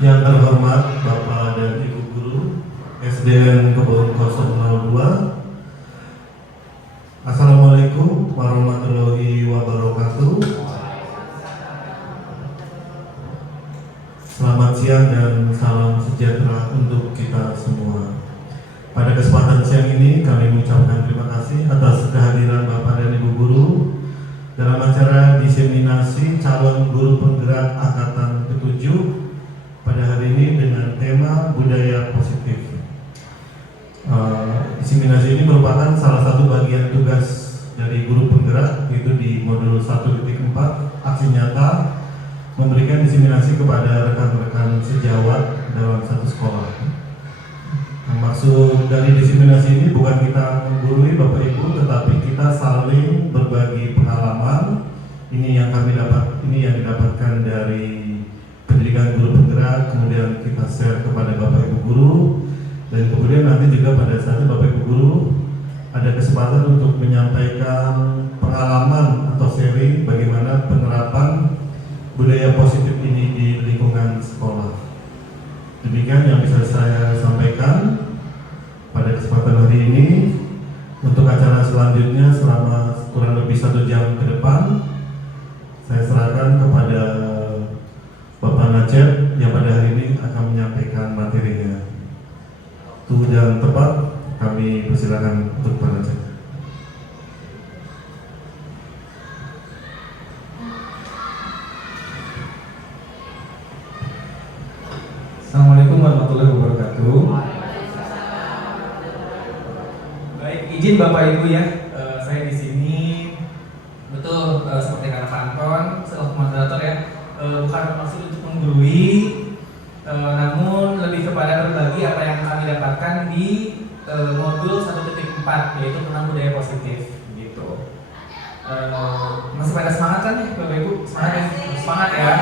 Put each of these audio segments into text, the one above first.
Yang terhormat Bapak dan Ibu Guru SDN Kebun 002, Assalamualaikum warahmatullahi wabarakatuh. Selamat siang dan salam sejahtera untuk kita semua. Pada kesempatan siang ini kami mengucapkan terima kasih atas kehadiran Bapak dan Ibu Guru dalam acara diseminasi calon guru penggerak angkatan ke-7 pada hari ini dengan tema budaya positif. Diseminasi ini merupakan salah satu bagian tugas dari guru penggerak, yaitu di modul 1.4 aksi nyata memberikan diseminasi kepada rekan-rekan sejawat dalam satu sekolah. Maksud dari diseminasi ini bukan kita menggurui Bapak Ibu, tetapi kita saling berbagi pengalaman. Ini yang didapatkan dari pendidikan guru penggerak, kemudian kita share kepada Bapak Ibu guru, dan kemudian nanti juga pada saatnya Bapak Ibu guru ada kesempatan untuk menyampaikan pengalaman atau sharing bagaimana penerapan budaya positif ini di lingkungan sekolah. Demikian yang bisa saya sampaikan pada kesempatan hari ini. Untuk acara selanjutnya selama kurang lebih 1 jam ke depan, saya serahkan kepada Bapak Najib yang pada hari ini akan menyampaikan materinya. Waktu dan tepat kami persilakan untuk Pak Najib. Assalamualaikum warahmatullahi wabarakatuh. Baik, izin Bapak Ibu ya, saya di sini betul seperti kata Pak Anton, selaku moderator ya, bukan maksud untuk menggurui, namun lebih kepada berbagi apa yang kami dapatkan di modul 1.4, yaitu tentang budaya positif gitu. Masih pada semangat kan ya Bapak Ibu? Semangat ya? Semangat ya.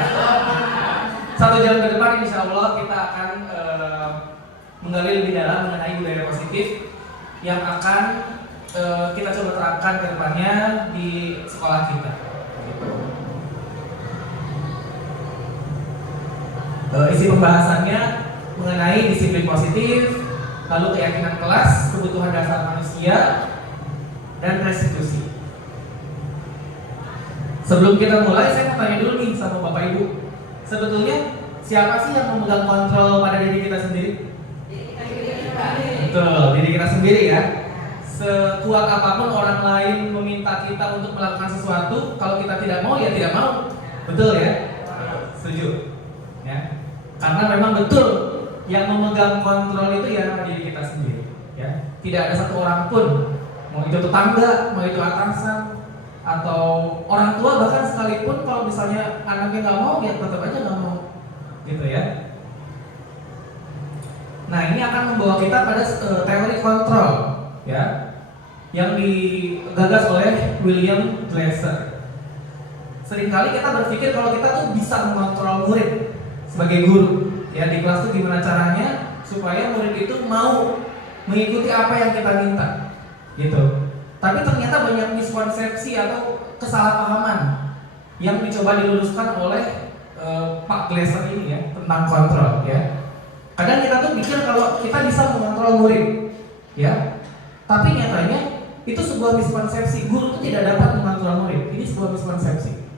1 jam ke depan insya Allah kita akan menggali lebih dalam mengenai budaya positif yang akan kita coba terapkan ke depannya di sekolah kita. Isi pembahasannya mengenai disiplin positif, lalu keyakinan kelas, kebutuhan dasar manusia, dan restitusi. Sebelum kita mulai, saya mau tanya dulu nih sama Bapak Ibu. Sebetulnya siapa sih yang memegang kontrol pada diri kita sendiri? Betul, diri kita sendiri ya. Sekuat apapun orang lain meminta kita untuk melakukan sesuatu, kalau kita tidak mau ya tidak mau. Betul ya? Setuju? Ya. Karena memang betul yang memegang kontrol itu ya diri kita sendiri. Ya. Tidak ada satu orang pun, mau itu tetangga, mau itu atasan, atau orang tua bahkan sekalipun kalau misalnya anaknya nggak mau ya tetap aja nggak mau gitu ya. Nah ini akan membawa kita pada teori kontrol ya yang digagas oleh William Glasser. Seringkali kita berpikir kalau kita tuh bisa mengontrol murid sebagai guru ya, di kelas tuh gimana caranya supaya murid itu mau mengikuti apa yang kita minta gitu. Tapi ternyata banyak miskonsepsi atau kesalahpahaman yang dicoba diluruskan oleh Pak Glasser ini ya tentang kontrol ya. Kadang kita tuh pikir kalau kita bisa mengontrol murid ya, tapi nyatanya itu sebuah miskonsepsi. Guru itu tidak dapat mengontrol murid. Ini sebuah miskonsepsi.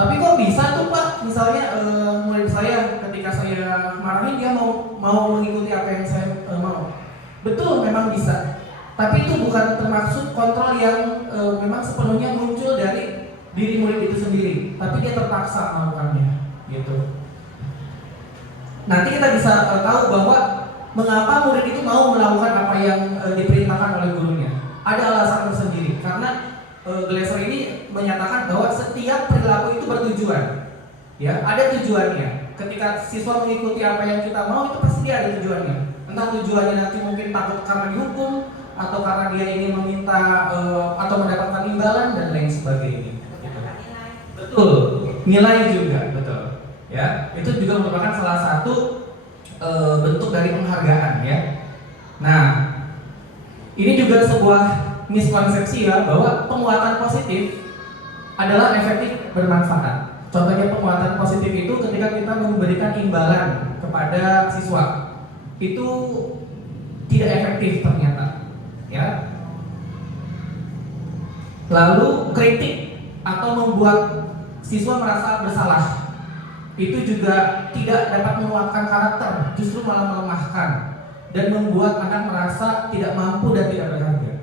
Tapi kok bisa tuh Pak? Misalnya murid saya ketika saya marahin dia mau mengikuti apa yang saya mau. Betul, memang bisa. Tapi itu bukan termaksud kontrol yang memang sepenuhnya muncul dari diri murid itu sendiri, tapi dia terpaksa melakukannya, gitu. Nanti kita bisa tahu bahwa mengapa murid itu mau melakukan apa yang diperintahkan oleh gurunya. Ada alasan tersendiri, karena Glasser ini menyatakan bahwa setiap perilaku itu bertujuan, ya, ada tujuannya. Ketika siswa mengikuti apa yang kita mau, itu pasti dia ada tujuannya. Entah tujuannya nanti mungkin takut karena dihukum, atau karena dia ingin meminta atau mendapatkan imbalan dan lain sebagainya. Betul, nilai juga, betul. Ya, itu juga merupakan salah satu bentuk dari penghargaan ya. Nah, ini juga sebuah miskonsepsi ya bahwa penguatan positif adalah efektif bermanfaat. contohnya penguatan positif itu ketika kita memberikan imbalan kepada siswa itu tidak efektif ternyata, ya. Lalu kritik atau membuat siswa merasa bersalah itu juga tidak dapat menguatkan karakter, justru malah melemahkan dan membuat anak merasa tidak mampu dan tidak berharga.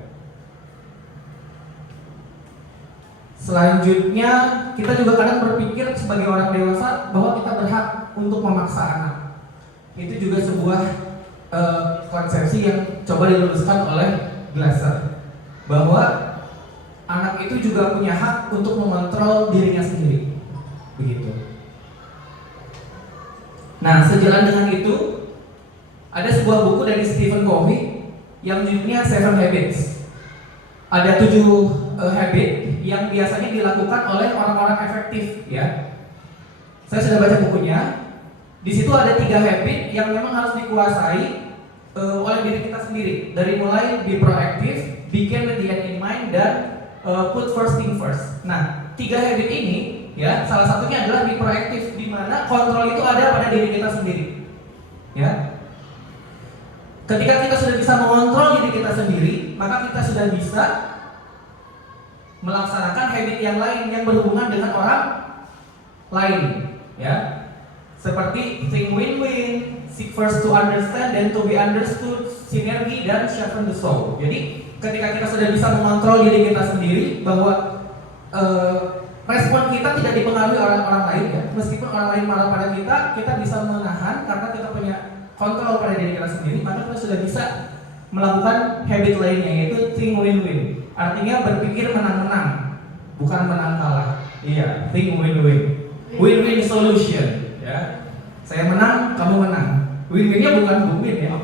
Selanjutnya, kita juga kadang berpikir sebagai orang dewasa bahwa kita berhak untuk memaksa anak. Itu juga sebuah konsepsi yang coba diluluskan oleh Glasser, bahwa anak itu juga punya hak untuk mengontrol dirinya sendiri. Begitu. Nah, sejalan dengan itu, ada sebuah buku dari Stephen Covey yang judulnya Seven Habits. Ada 7 habit yang biasanya dilakukan oleh orang-orang efektif, ya. Saya sudah baca bukunya. Di situ ada 3 habit yang memang harus dikuasai oleh diri kita sendiri. Dari mulai be proactive, begin with the end in mind, dan put first thing first. Nah, 3 habit ini, ya, salah satunya adalah be proactive, di mana kontrol itu ada pada diri kita sendiri, ya. Ketika kita sudah bisa mengontrol diri kita sendiri, maka kita sudah bisa melaksanakan habit yang lain yang berhubungan dengan orang lain, ya. Seperti think win-win, seek first to understand, then to be understood, sinergi, dan sharpen the soul. Jadi ketika kita sudah bisa mengontrol diri kita sendiri, bahwa respon kita tidak dipengaruhi orang-orang lain, ya. Meskipun orang lain marah pada kita bisa menahan karena kita punya kontrol pada diri kita sendiri, maka kita sudah bisa melakukan habit lainnya, yaitu think win-win. Artinya berpikir menang-menang, bukan menang kalah. Iya, think win-win. Win-win solution, ya. Saya menang, kamu menang. Win-winnya bukan win, ya.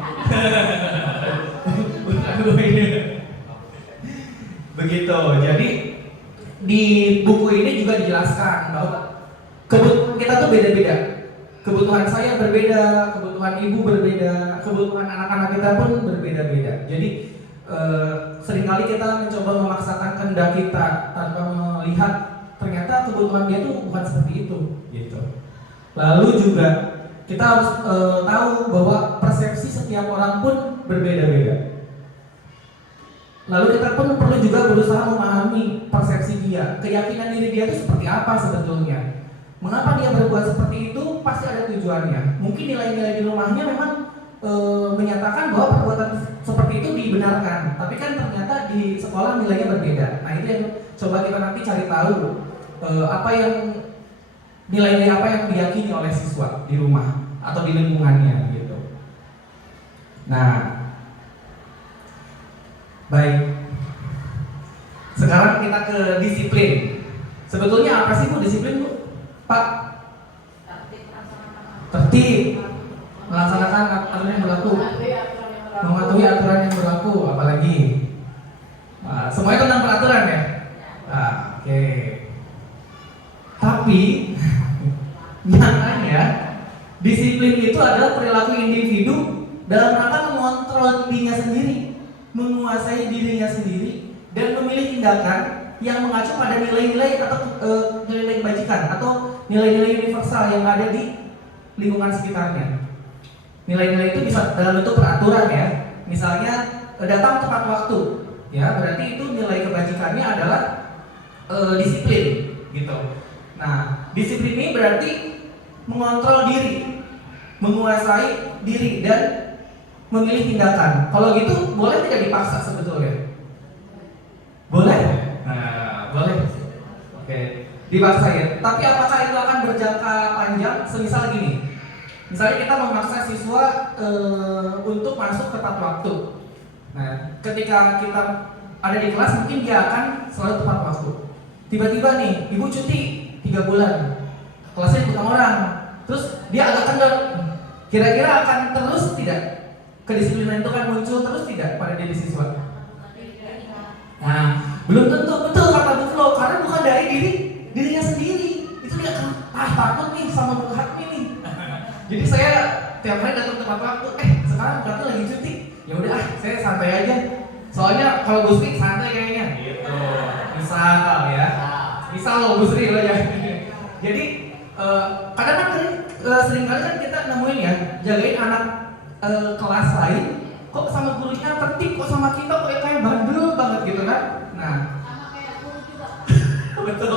Bukan win. Begitu. Jadi di buku ini juga dijelaskan bahwa kita tuh beda-beda. Kebutuhan saya berbeda, kebutuhan ibu berbeda, kebutuhan anak-anak kita pun berbeda-beda. Jadi seringkali kita mencoba memaksakan kehendak kita tanpa melihat ternyata kebutuhan dia tuh bukan seperti itu, gitu. Lalu juga kita harus tahu bahwa persepsi setiap orang pun berbeda-beda. Lalu kita pun perlu juga berusaha memahami persepsi dia, keyakinan diri dia itu seperti apa sebetulnya. Mengapa dia berbuat seperti itu? Pasti ada tujuannya. Mungkin nilai-nilai di rumahnya memang menyatakan bahwa perbuatan seperti itu dibenarkan, tapi kan ternyata di sekolah nilainya berbeda. Nah, itu yang coba kita nanti cari tahu, apa yang nilai-nilai apa yang diyakini oleh siswa di rumah atau di lingkungannya, gitu. Nah, baik. Sekarang kita ke disiplin. Sebetulnya apa sih Bu disiplin, Bu? Pak? Tertib, melaksanakan aturan yang berlaku, mematuhi aturan yang berlaku, apalagi semuanya tentang peraturan, ya. Oke. Tapi nyatanya disiplin itu adalah perilaku individu dalam rangka mengontrol dirinya sendiri, menguasai dirinya sendiri, dan memilih tindakan yang mengacu pada nilai-nilai atau nilai-nilai kebajikan atau nilai-nilai universal yang ada di lingkungan sekitarnya. Nilai-nilai itu bisa dalam bentuk peraturan, ya. Misalnya datang tepat waktu, ya, berarti itu nilai kebajikannya adalah disiplin, gitu. Nah, disiplin ini berarti mengontrol diri, menguasai diri, dan memilih tindakan. Kalau gitu boleh tidak dipaksa sebetulnya? Boleh? Nah, boleh. Oke, dipaksa, ya. Tapi apakah itu akan berjangka panjang? Semisal gini. Misalnya kita memaksa siswa untuk masuk tepat waktu. Nah, ketika kita ada di kelas mungkin dia akan selalu tepat waktu. Tiba-tiba nih, ibu cuti 3 bulan, kelasnya ikut orang, terus dia agak kendor. Kira-kira akan terus tidak? Kedisiplinan itu kan muncul terus tidak pada diri siswa? Nah, belum tentu, betul kata Bu Flo, karena bukan dari dirinya sendiri. Itu dia akan takut nih sama Bu Hatmi nih. Jadi saya tiap hari datang tepat waktu. Sekarang Bu Hatmi lagi cuti. Ya udah, saya santai aja. Soalnya kalau Bu Sri santai kayaknya. Gitu. Misal, ya. Misal Bu Sri lah ya. Jadi Kadang kan sering kali kan kita nemuin ya, jagain anak kelas lain, kok sama gurunya tertib, kok sama kita kok kayak bandel banget gitu kan? Nah, Sama kayak guru juga. betul.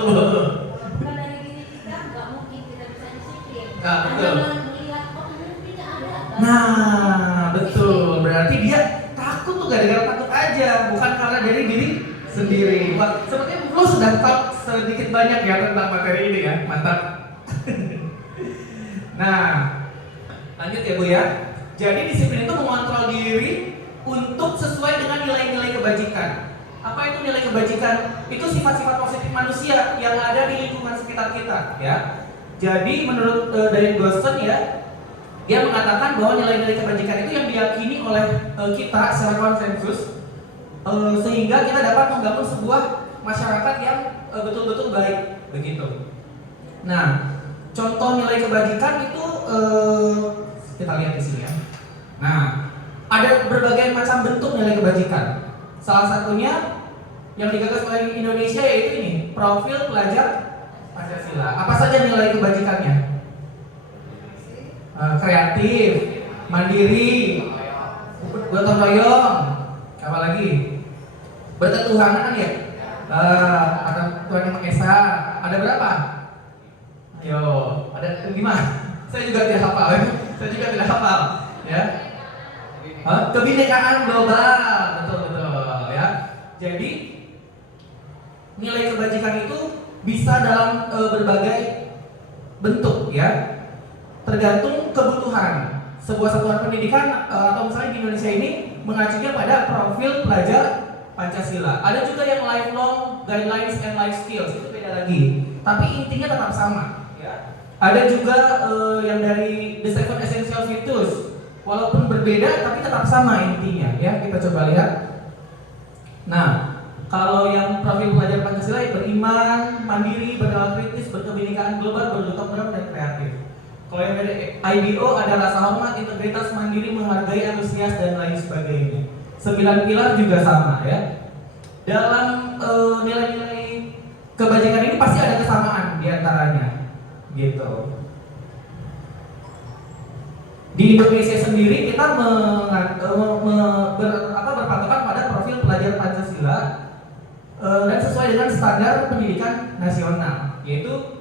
Bukan dari diri kita, nggak mungkin kita bisa disiplin. Nggak, betul. Hanya melihat, oh ini tidak ada. Nah, betul. Berarti dia takut tuh gara-gara takut aja, bukan karena dari diri sendiri. Wah, sepertinya lo sudah tahu sedikit banyak ya tentang materi ini ya, mantap. Nah, lanjut ya Bu ya. Jadi disiplin itu mengontrol diri untuk sesuai dengan nilai-nilai kebajikan. Apa itu nilai kebajikan? Itu sifat-sifat positif manusia yang ada di lingkungan sekitar kita, ya. Jadi menurut Daniel Goleman ya, dia mengatakan bahwa nilai-nilai kebajikan itu yang diyakini oleh kita secara konsensus, sehingga kita dapat membangun sebuah masyarakat yang betul-betul baik, begitu. Nah, contoh nilai kebajikan itu kita lihat di sini ya. Nah, ada berbagai macam bentuk nilai kebajikan. Salah satunya yang digagas oleh Indonesia yaitu ini, profil pelajar Pancasila. Apa saja nilai kebajikannya? Kreatif, mandiri, gotong royong, apa lagi? Berketuhanan ya? Ada Tuhan yang Maha Esa. Ada berapa? Ayo, ada 5. Saya juga tidak hafal. Saya juga tidak hafal, ya. Kebinekaan global, betul ya. Jadi nilai kebajikan itu bisa dalam berbagai bentuk ya, tergantung kebutuhan. Sebuah satuan pendidikan atau misalnya di Indonesia ini mengacunya pada profil pelajar Pancasila. Ada juga yang lifelong guidelines and life skills, itu beda lagi. Tapi intinya tetap sama. Ya. Ada juga yang dari The Seven Essential Virtues. Walaupun berbeda tapi tetap sama intinya ya. Kita coba lihat. Nah, kalau yang profil pelajar Pancasila beriman, mandiri, bernilai kritis, berkebinekaan global, bergotong royong dan kreatif. Kalau yang dari IBO ada rasa hormat, integritas, mandiri, menghargai, antusias dan lain sebagainya. 9 pilar juga sama ya. Dalam nilai-nilai kebajikan ini pasti ada kesamaan di antaranya. Gitu. Di Indonesia sendiri kita berpatokan pada profil pelajar Pancasila dan sesuai dengan standar pendidikan nasional, yaitu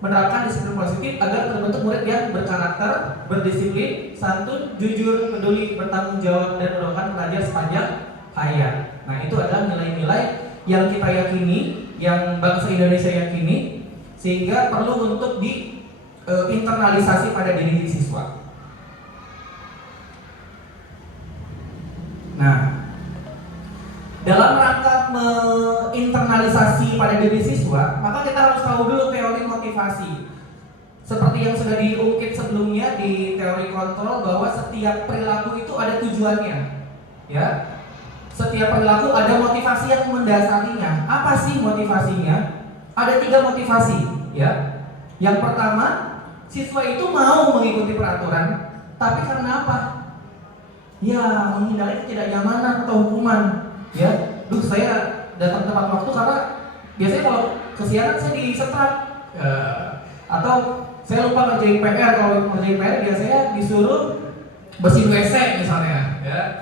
menerapkan disiplin positif agar terbentuk murid yang berkarakter, berdisiplin, santun, jujur, peduli, bertanggung jawab dan merupakan pelajar sepanjang hayat. Nah, itu adalah nilai-nilai yang kita yakini, yang bangsa Indonesia yakini, sehingga perlu untuk diinternalisasi pada diri siswa. Nah, dalam rangka menginternalisasi pada diri siswa, maka kita harus tahu dulu teori motivasi. Seperti yang sudah diungkit sebelumnya di teori kontrol, bahwa setiap perilaku itu ada tujuannya, ya. Setiap perilaku ada motivasi yang mendasarinya. Apa sih motivasinya? Ada 3 motivasi, ya. Yang pertama, siswa itu mau mengikuti peraturan, tapi karena apa? Ya, menghindari ketidaknyamanan atau hukuman. Ya, saya datang tepat waktu karena biasanya kalau kesiangan saya disetrap, atau saya lupa ngerjain PR. Kalau ngerjain PR biasanya disuruh bersihin WC misalnya, ya.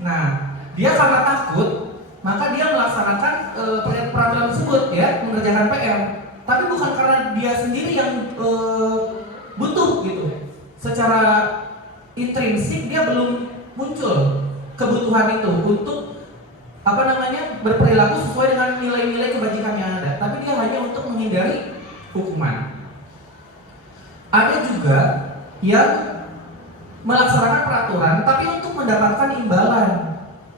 Nah, dia karena takut, maka dia melaksanakan peraturan tersebut, ya, mengerjakan PR. Tapi bukan karena dia sendiri yang butuh gitu. Secara intrinsik dia belum muncul kebutuhan itu untuk berperilaku sesuai dengan nilai-nilai kebajikan yang ada, tapi dia hanya untuk menghindari hukuman. Ada juga yang melaksanakan peraturan tapi untuk mendapatkan imbalan,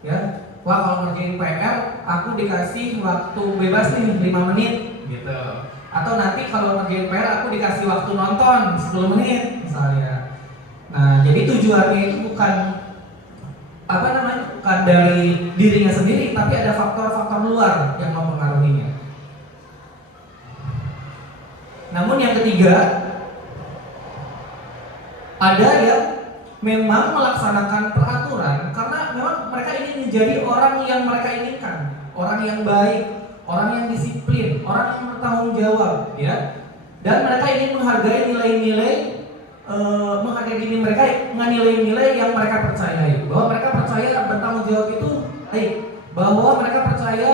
ya. Wah, kalau ngerjain PR aku dikasih waktu bebas nih 5 menit gitu. Atau nanti kalau ngerjain PR aku dikasih waktu nonton 10 menit misalnya. Nah, jadi tujuannya itu bukan bukan dari dirinya sendiri, tapi ada faktor-faktor luar yang mempengaruhinya. Namun yang ketiga, ada yang memang melaksanakan peraturan karena memang mereka ingin menjadi orang yang mereka inginkan, orang yang baik, orang yang disiplin, orang yang bertanggung jawab, ya. dan mereka ingin menghargai nilai-nilai menghargai diri mereka dengan nilai-nilai yang mereka percayai, bahwa mereka percaya bertanggung jawab itu bahwa mereka percaya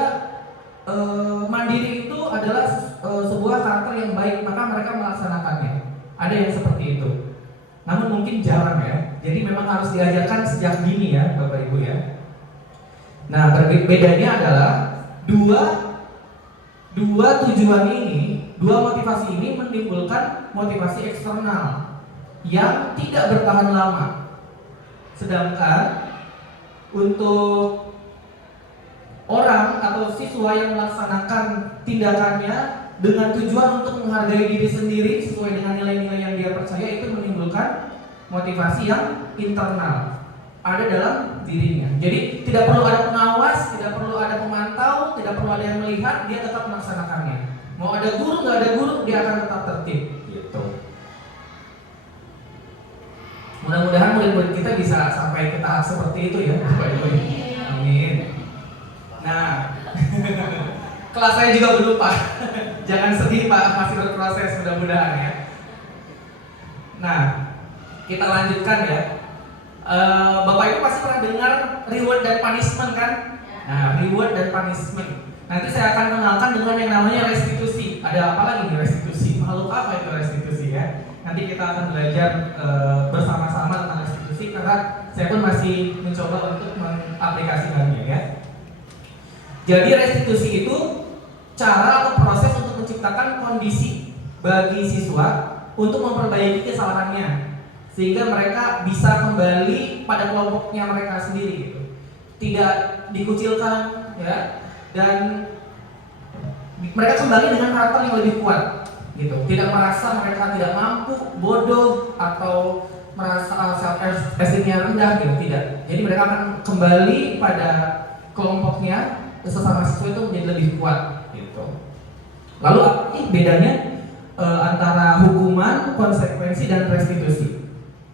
mandiri itu adalah sebuah karakter yang baik, maka mereka melaksanakannya. Ada yang seperti itu, namun mungkin jarang ya. Jadi memang harus diajarkan sejak dini ya Bapak Ibu ya. Nah, bedanya adalah dua tujuan ini, dua motivasi ini menimbulkan motivasi eksternal yang tidak bertahan lama. Sedangkan untuk orang atau siswa yang melaksanakan tindakannya dengan tujuan untuk menghargai diri sendiri sesuai dengan nilai-nilai yang dia percaya, itu menimbulkan motivasi yang internal, ada dalam dirinya. Jadi tidak perlu ada pengawas, tidak perlu ada pemantau, tidak perlu ada yang melihat, dia tetap melaksanakannya. Mau ada guru, nggak ada guru, dia akan tetap tertib. Gitu. Mudah-mudahan murid-murid kita bisa sampai ke tahap seperti itu ya, Bapak Ibu. Amin. Nah, kelas saya juga belum Pak. Jangan sedih Pak, masih berproses mudah-mudahan ya. Nah, kita lanjutkan ya. Bapak Ibu pasti pernah dengar reward dan punishment kan? Nah, reward dan punishment. Nanti saya akan kenalkan dengan yang namanya restitusi. Ada apa lagi nih restitusi? Makhluk apa itu restitusi ya? Nanti kita akan belajar bersama-sama tentang restitusi, karena saya pun masih mencoba untuk mengaplikasikannya ya. Jadi restitusi itu cara atau proses untuk menciptakan kondisi bagi siswa untuk memperbaiki kesalahannya, sehingga mereka bisa kembali pada kelompoknya mereka sendiri gitu. Tidak dikucilkan ya, dan mereka kembali dengan karakter yang lebih kuat gitu. Tidak merasa mereka tidak mampu, bodoh, atau merasa self-esteemnya rendah gitu, tidak. Jadi mereka akan kembali pada kelompoknya, sesama siswa itu menjadi lebih kuat gitu. Lalu apa sih bedanya antara hukuman, konsekuensi, dan restitusi?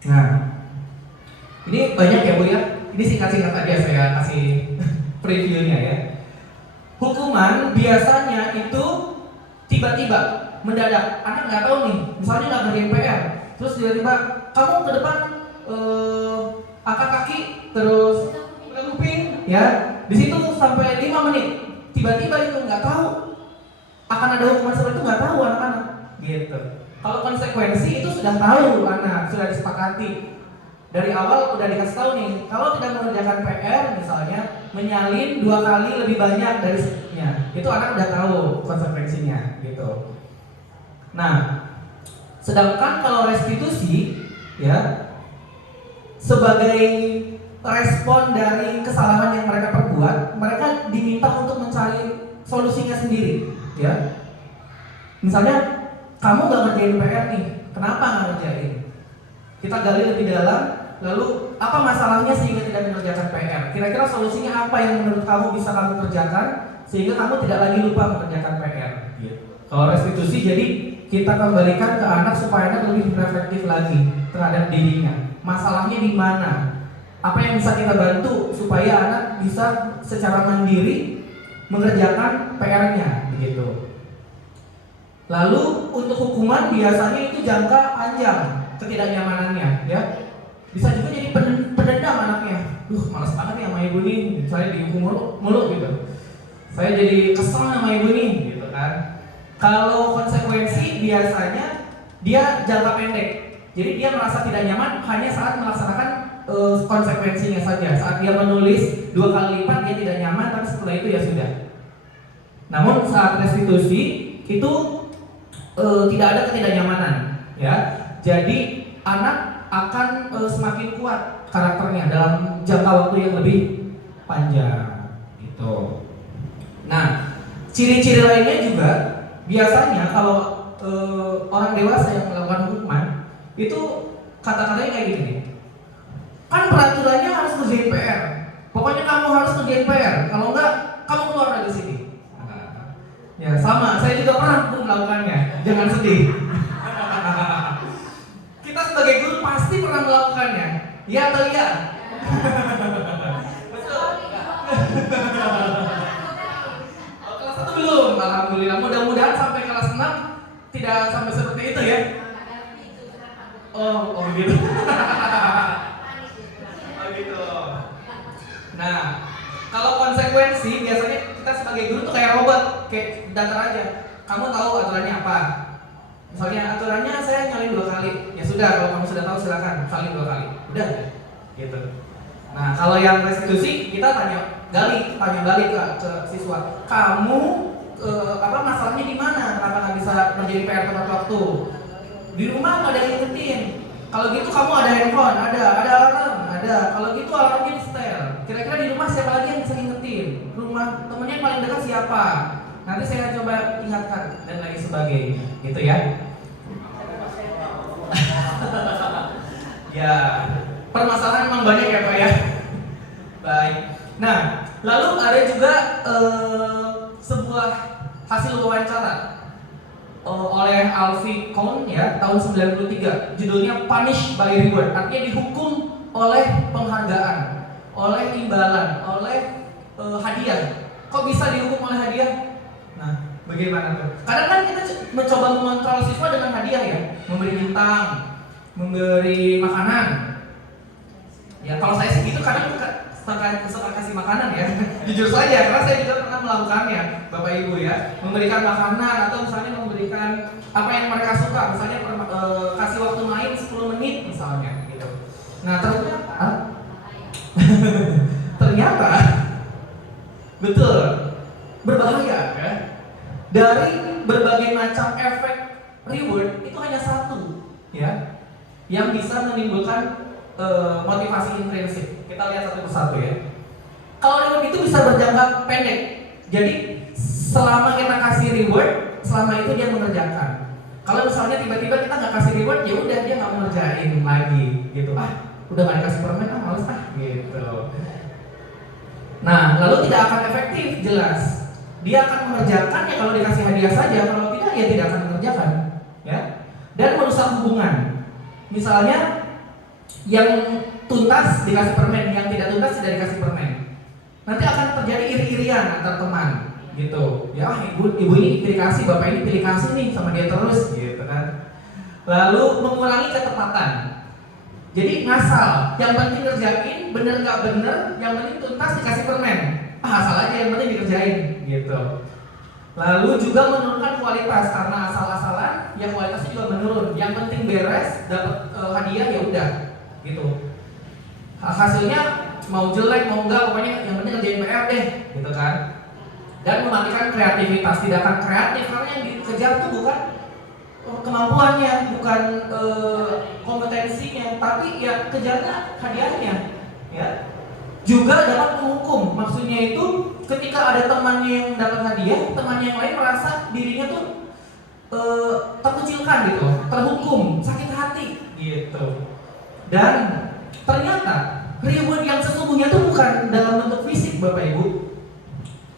Nah, ini banyak ya Bu ya. Ini singkat-singkat aja saya kasih previewnya ya. Hukuman biasanya itu tiba-tiba, mendadak. Anak nggak tahu nih, misalnya nggak ngerjain PR, terus tiba-tiba kamu ke depan angkat kaki, terus kuping, ya. Di situ sampai 5 menit. Tiba-tiba itu nggak tahu akan ada hukuman seperti itu, nggak tahu anak-anak, gitu. Kalau konsekuensi itu sudah tahu anak, sudah disepakati. Dari awal udah dikasih tahu nih, kalau tidak mengerjakan PR misalnya, menyalin 2 kali lebih banyak dari sebelumnya. Itu anak udah tahu konsekuensinya, gitu. Nah, sedangkan kalau restitusi ya, sebagai respon dari kesalahan yang mereka perbuat, mereka diminta untuk mencari solusinya sendiri ya. Misalnya kamu gak ngerjain PR nih, kenapa gak ngerjain? Kita gali lebih dalam, lalu apa masalahnya sehingga tidak mengerjakan PR? Kira-kira solusinya apa yang menurut kamu bisa kamu kerjakan sehingga kamu tidak lagi lupa mengerjakan PR? Kalau restitusi, jadi kita kembalikan ke anak supaya anak lebih reflektif lagi terhadap dirinya. Masalahnya di mana? Apa yang bisa kita bantu supaya anak bisa secara mandiri mengerjakan PR-nya, begitu. Lalu untuk hukuman biasanya itu jangka panjang ketidaknyamanannya, ya. Bisa juga jadi pendendam anaknya. Malas banget nih sama ibu nih, saya dihukum mulu gitu. Saya jadi kesel sama ibu nih, gitu kan. Kalau konsekuensi biasanya dia jangka pendek. Jadi dia merasa tidak nyaman hanya saat melaksanakan konsekuensinya saja. Saat dia menulis 2 kali lipat dia tidak nyaman, tapi setelah itu ya sudah. Namun saat restitusi itu tidak ada ketidaknyamanan, ya. Jadi anak akan semakin kuat karakternya dalam jangka waktu yang lebih panjang, gitu. Nah, ciri-ciri lainnya juga biasanya kalau orang dewasa yang melakukan hukuman itu kata-katanya kayak gini nih. Kan peraturannya harus ngerjain PR. Pokoknya kamu harus ngerjain PR. Kalau enggak, kamu keluar dari sini. Ya sama, saya juga pernah melakukannya. Jangan sedih. Kita sebagai guru pasti pernah melakukannya. Iya atau iya? Betul. Kelas 1 belum, alhamdulillah. Mudah-mudahan sampai kelas 6 tidak tidak sampai seperti itu ya. Oh gitu. Oh gitu. Nah, kalau konsekuensi biasanya kita sebagai guru tuh kayak robot, kayak datar aja. Kamu tahu aturannya apa? Misalnya aturannya saya nyalin 2 kali. Ya sudah, kalau kamu sudah tahu silakan salin 2 kali. Udah, gitu. Nah, kalau yang restitusi kita tanya balik ke siswa. Kamu masalahnya di mana? Kenapa nggak bisa menjadi PR tepat waktu? Di rumah nggak ada yang ngingetin. Kalau gitu kamu ada handphone, ada alarm, ada. Kalau gitu alarmnya di setel. Kira-kira di rumah siapa lagi yang bisa ngingetin? Rumah temennya yang paling dekat siapa? Nanti saya coba ingatkan dan lain sebagainya, gitu ya. Ya, permasalahan memang banyak ya Pak ya. Baik. Nah, lalu ada juga sebuah hasil wawancara oleh Alfie Kohn ya tahun 93, judulnya Punish by Reward, artinya dihukum oleh penghargaan, oleh imbalan, oleh hadiah. Kok bisa dihukum oleh hadiah? Nah, bagaimana tuh? Kadang kan kita mencoba mengontrol siswa dengan hadiah ya, memberi bintang, memberi makanan. Ya kalau saya segitu kadang suka kasih makanan ya. Jujur saja, karena saya juga pernah melakukannya, Bapak Ibu ya, memberikan makanan atau misalnya memberikan apa yang mereka suka, misalnya kasih waktu main 10 menit misalnya gitu. Nah ternyata betul berbahaya ya. Dari berbagai macam efek reward itu hanya satu ya yang bisa menimbulkan motivasi intrinsik. Kita lihat satu persatu ya. Kalau reward itu bisa berjangka pendek. Jadi selama kita kasih reward, selama itu dia mengerjakan. Kalau misalnya tiba-tiba kita nggak kasih reward, ya udah dia nggak mengerjain lagi gitu. Udah nggak dikasih permen, males gitu. Nah, lalu tidak akan efektif, jelas. Dia akan mengerjakan ya kalau dikasih hadiah saja, kalau tidak ya tidak akan mengerjakan, ya. Dan merusak hubungan. Misalnya yang tuntas dikasih permen, yang tidak tuntas tidak dikasih permen. Nanti akan terjadi iri-irian antar teman, gitu. Ya, ibu ini pilih kasih, bapak ini pilih kasih nih sama dia terus, gitu kan. Lalu mengurangi ketepatan. Jadi ngasal, yang penting ngerjain, bener nggak bener, yang penting tuntas dikasih permen. Asal aja yang penting dikerjain, gitu. Lalu juga menurunkan kualitas karena asal-asalan, ya kualitasnya juga menurun. Yang penting beres, dapat hadiah ya udah, gitu. Hasilnya mau jelek mau enggak, pokoknya yang penting ngerjain PR deh, gitu kan. Dan mematikan kreativitas, tidak akan kreatif karena yang dikejar tuh bukan kemampuannya, bukan kompetensinya, tapi ya kejarnya hadiahnya, ya. Juga dapat menghukum, maksudnya itu ketika ada temannya yang dapat hadiah, temannya yang lain merasa dirinya tuh terkucilkan gitu, terhukum, sakit hati, gitu. Dan ternyata reward yang sesungguhnya itu bukan dalam bentuk fisik Bapak Ibu,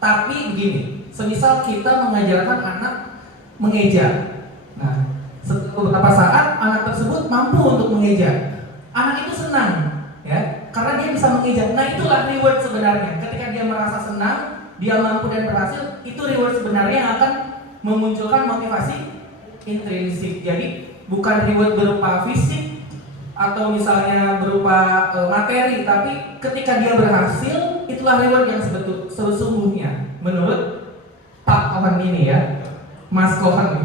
tapi begini, semisal kita mengajarkan anak mengeja. Nah, beberapa saat anak tersebut mampu untuk mengeja, anak itu senang, ya, karena dia bisa mengeja. Nah, itulah reward sebenarnya. Ketika dia merasa senang, dia mampu dan berhasil, itu reward sebenarnya yang akan memunculkan motivasi intrinsik. Jadi bukan reward berupa fisik atau misalnya berupa materi, tapi ketika dia berhasil, itulah reward yang sesungguhnya menurut Pak Cohen ini ya, Mas Cohen.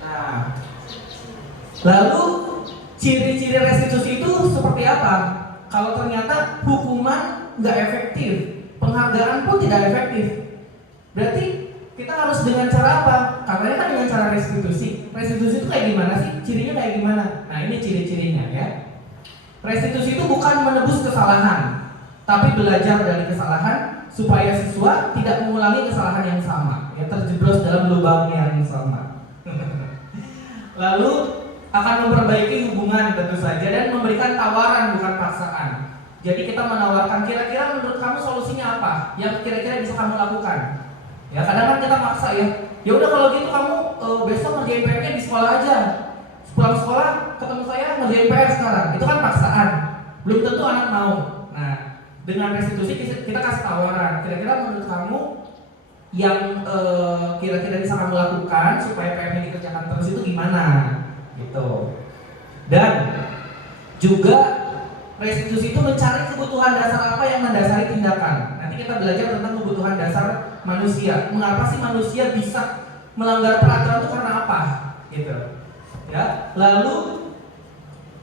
Nah, lalu ciri-ciri restitusi itu seperti apa? Kalau ternyata hukuman nggak efektif, penghargaan pun tidak efektif, berarti kita harus dengan cara apa? Katanya kan dengan cara restitusi. Restitusi itu kayak gimana sih? Cirinya kayak gimana? Nah, ini ciri-cirinya ya. Restitusi itu bukan menebus kesalahan, tapi belajar dari kesalahan supaya siswa tidak mengulangi kesalahan yang sama, ya, terjeblos dalam lubang yang sama. Lalu akan memperbaiki hubungan tentu saja dan memberikan tawaran bukan paksaan. Jadi kita menawarkan kira-kira menurut kamu solusinya apa yang kira-kira bisa kamu lakukan. Ya kadang kan kita maksa ya. Ya udah kalau gitu kamu besok ngerjain PR-nya di sekolah aja. Pulang sekolah ketemu saya ngerjain PR sekarang. Itu kan paksaan. Belum tentu anak mau. Nah, dengan restitusi kita kasih tawaran. Kira-kira menurut kamu yang kira-kira bisa kamu lakukan supaya PR-nya dikerjakan terus itu gimana gitu. Dan juga restitusi itu mencari kebutuhan dasar apa yang mendasari tindakan. Nanti kita belajar tentang kebutuhan dasar manusia. Mengapa sih manusia bisa melanggar peraturan itu karena apa? Gitu. Ya. Lalu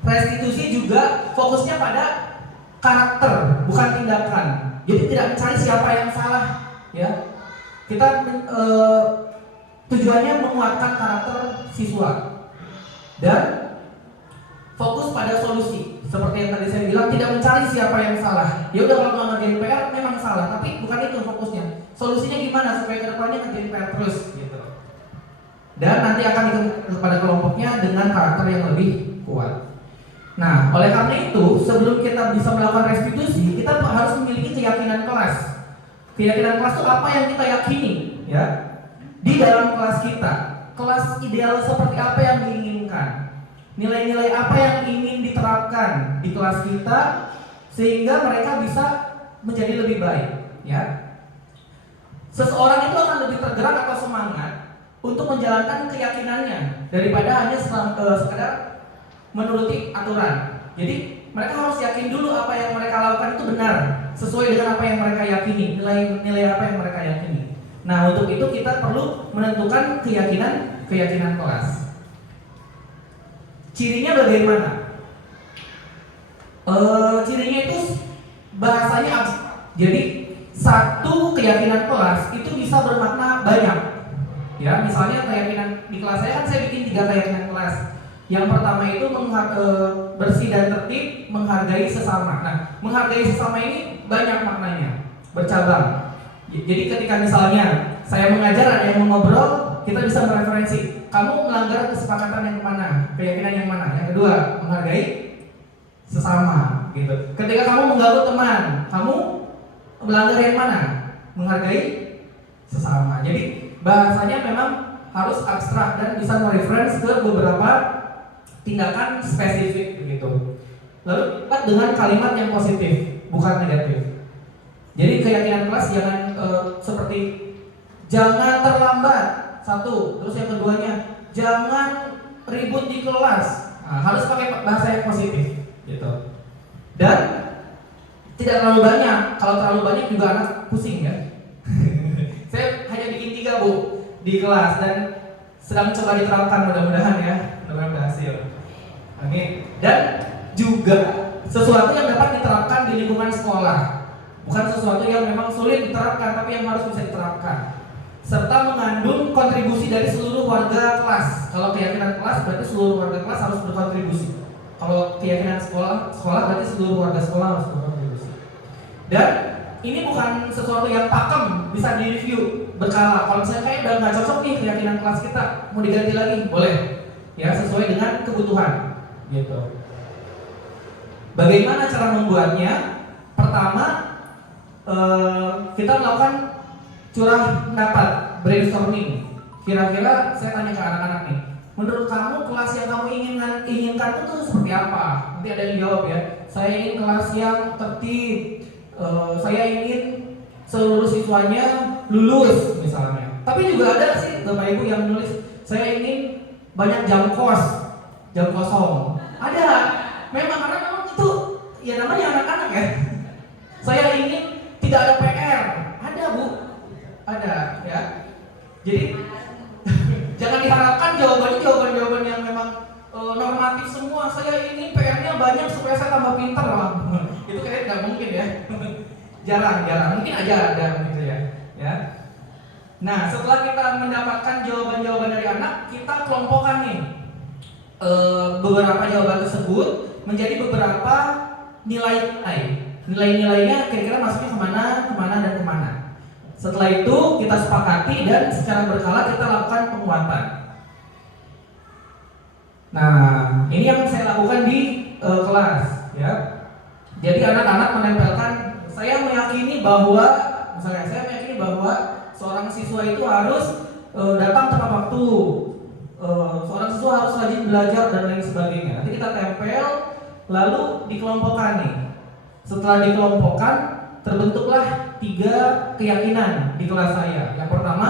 restitusi juga fokusnya pada karakter, bukan tindakan. Jadi tidak mencari siapa yang salah, ya. Kita tujuannya menguatkan karakter siswa dan fokus pada solusi. Seperti yang tadi saya bilang, tidak mencari siapa yang salah. Ya udah kalau mau ngerjain PR memang salah, tapi bukan itu fokusnya. Solusinya gimana supaya kedepannya ngerjain PR terus, gitu. Dan nanti akan kepada kelompoknya dengan karakter yang lebih kuat. Nah, oleh karena itu, sebelum kita bisa melakukan restitusi, kita harus memiliki keyakinan kelas. Keyakinan kelas itu apa yang kita yakini, ya, di dalam kelas kita. Kelas ideal seperti apa yang diinginkan, nilai-nilai apa yang ingin diterapkan di kelas kita, sehingga mereka bisa menjadi lebih baik, ya. Seseorang itu akan lebih tergerak atau semangat untuk menjalankan keyakinannya daripada hanya sekedar menuruti aturan. Jadi mereka harus yakin dulu apa yang mereka lakukan itu benar, sesuai dengan apa yang mereka yakini, nilai apa yang mereka yakini. Nah, untuk itu kita perlu menentukan keyakinan kelas. Cirinya bagaimana? Cirinya itu bahasanya abstrak. Jadi satu keyakinan kelas itu bisa bermakna banyak. Ya, misalnya keyakinan di kelas saya kan saya bikin 3 keyakinan kelas. Yang pertama itu bersih dan tertib, menghargai sesama. Nah, menghargai sesama ini banyak maknanya, bercabang. Jadi ketika misalnya saya mengajar, ada yang mau ngobrol, kita bisa mereferensi. Kamu melanggar kesepakatan yang mana? Keyakinan yang mana? Yang kedua, menghargai sesama. Gitu. Ketika kamu mengganggu teman, kamu melanggar yang mana? Menghargai sesama. Jadi bahasanya memang harus abstrak dan bisa mereferensi ke beberapa tindakan spesifik begitu. Lalu dengan kalimat yang positif, bukan negatif. Jadi keyakinan kelas jangan seperti jangan terlambat, satu. Terus yang keduanya jangan ribut di kelas. Nah, harus pakai bahasa yang positif, gitu. Dan tidak terlalu banyak. Kalau terlalu banyak juga anak pusing, ya. Saya hanya bikin 3 Bu di kelas dan sedang coba diterapkan, mudah-mudahan ya, mudah-mudahan berhasil. Amin. Dan juga sesuatu yang dapat diterapkan di lingkungan sekolah, bukan sesuatu yang memang sulit diterapkan, tapi yang harus bisa diterapkan. Serta mengandung kontribusi dari seluruh warga kelas. Kalau keyakinan kelas berarti seluruh warga kelas harus berkontribusi. Kalau keyakinan sekolah berarti seluruh warga sekolah harus berkontribusi. Dan ini bukan sesuatu yang pakem, bisa direview berkala. Kalau misalnya kayak udah nggak cocok nih keyakinan kelas kita, mau diganti lagi, boleh. Ya, sesuai dengan kebutuhan, gitu. Bagaimana cara membuatnya? Pertama, kita melakukan curah pendapat, brainstorming. Kira-kira saya tanya ke anak-anak nih, menurut kamu kelas yang kamu inginkan itu seperti apa? Nanti ada yang jawab ya. Saya ingin kelas yang tertib. Saya ingin seluruh siswanya lulus misalnya. Tapi juga ada sih Bapak Ibu yang menulis, saya ingin banyak jam kosong. Ada. Memang karena memang itu ya namanya anak-anak ya. Saya ingin tidak ada PR. Ada Bu. Ada ya. Jadi jangan diharapkan jawaban yang memang normatif semua. Saya ingin PR-nya banyak supaya saya tambah pintar lah. Itu kayaknya nggak mungkin ya. jarang. Mungkin aja ada gitu ya. Nah, setelah kita mendapatkan jawaban-jawaban dari anak, kita kelompokkan nih beberapa jawaban tersebut menjadi beberapa nilai-nilai. Nilai-nilainya kira-kira masuknya kemana. Setelah itu kita sepakati dan secara berkala kita lakukan penguatan. Nah, ini yang saya lakukan di kelas, ya. Jadi anak-anak menempelkan, saya meyakini bahwa seorang siswa itu harus datang tepat waktu, seorang siswa harus rajin belajar dan lain sebagainya. Nanti kita tempel, lalu dikelompokkan nih. Setelah dikelompokkan, terbentuklah 3 keyakinan di kelas saya. Yang pertama,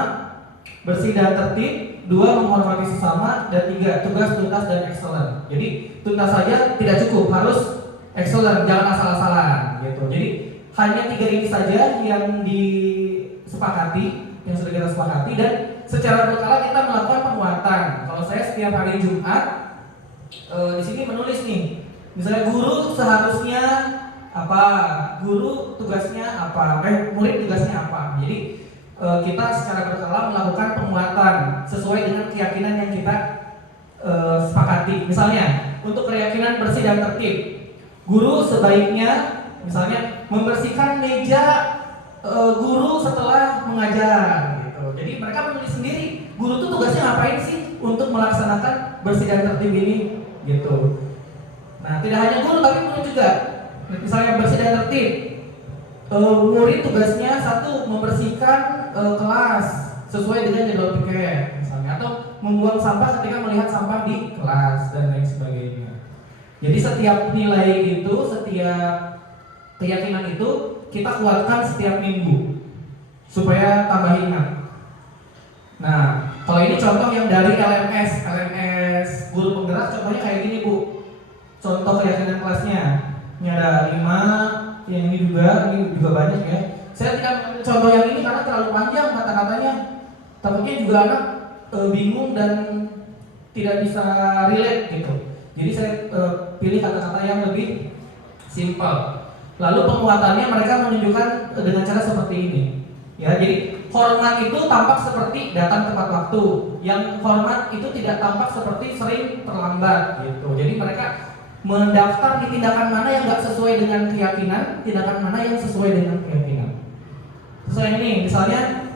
bersih dan tertib, 2, menghormati sesama, dan 3, tugas, tuntas, dan excellent. Jadi tuntas saja tidak cukup, harus excellent, jangan asal-asalan gitu. Jadi hanya 3 ini saja yang disepakati, yang sudah kita sepakati, dan secara berkala kita melakukan penguatan. Kalau saya setiap hari Jumat di sini menulis nih, misalnya guru seharusnya apa, guru tugasnya apa, murid tugasnya apa. Jadi kita secara berkala melakukan penguatan sesuai dengan keyakinan yang kita sepakati. Misalnya untuk keyakinan bersih dan tertib, guru sebaiknya misalnya membersihkan meja guru setelah mengajar gitu. Jadi mereka menulis sendiri, guru tuh tugasnya ngapain sih untuk melaksanakan bersih dan tertib ini gitu. Nah, tidak hanya guru tapi murid juga. Misalnya bersih dan tertib, murid tugasnya 1, membersihkan kelas sesuai dengan jadwal piket misalnya, atau membuang sampah ketika melihat sampah di kelas dan lain sebagainya. Jadi setiap nilai itu, setiap keyakinan itu kita kuatkan setiap minggu supaya tambah ingat. Nah, kalau ini contoh yang dari LMS guru penggerak, contohnya kayak gini Bu. Contoh keyakinan kelasnya. Ini ada 5, yang ini juga banyak ya. Saya tidak mengambil contoh yang ini karena terlalu panjang kata-katanya. Takutnya juga anak bingung dan tidak bisa relate gitu. Jadi saya pilih kata-kata yang lebih simpel. Lalu penguatannya mereka menunjukkan dengan cara seperti ini. Ya, jadi hormat itu tampak seperti datang tepat waktu. Yang hormat itu tidak tampak seperti sering terlambat gitu. Jadi mereka mendaftar di tindakan mana yang nggak sesuai dengan keyakinan, tindakan mana yang sesuai dengan keyakinan. Sesuai ini, misalnya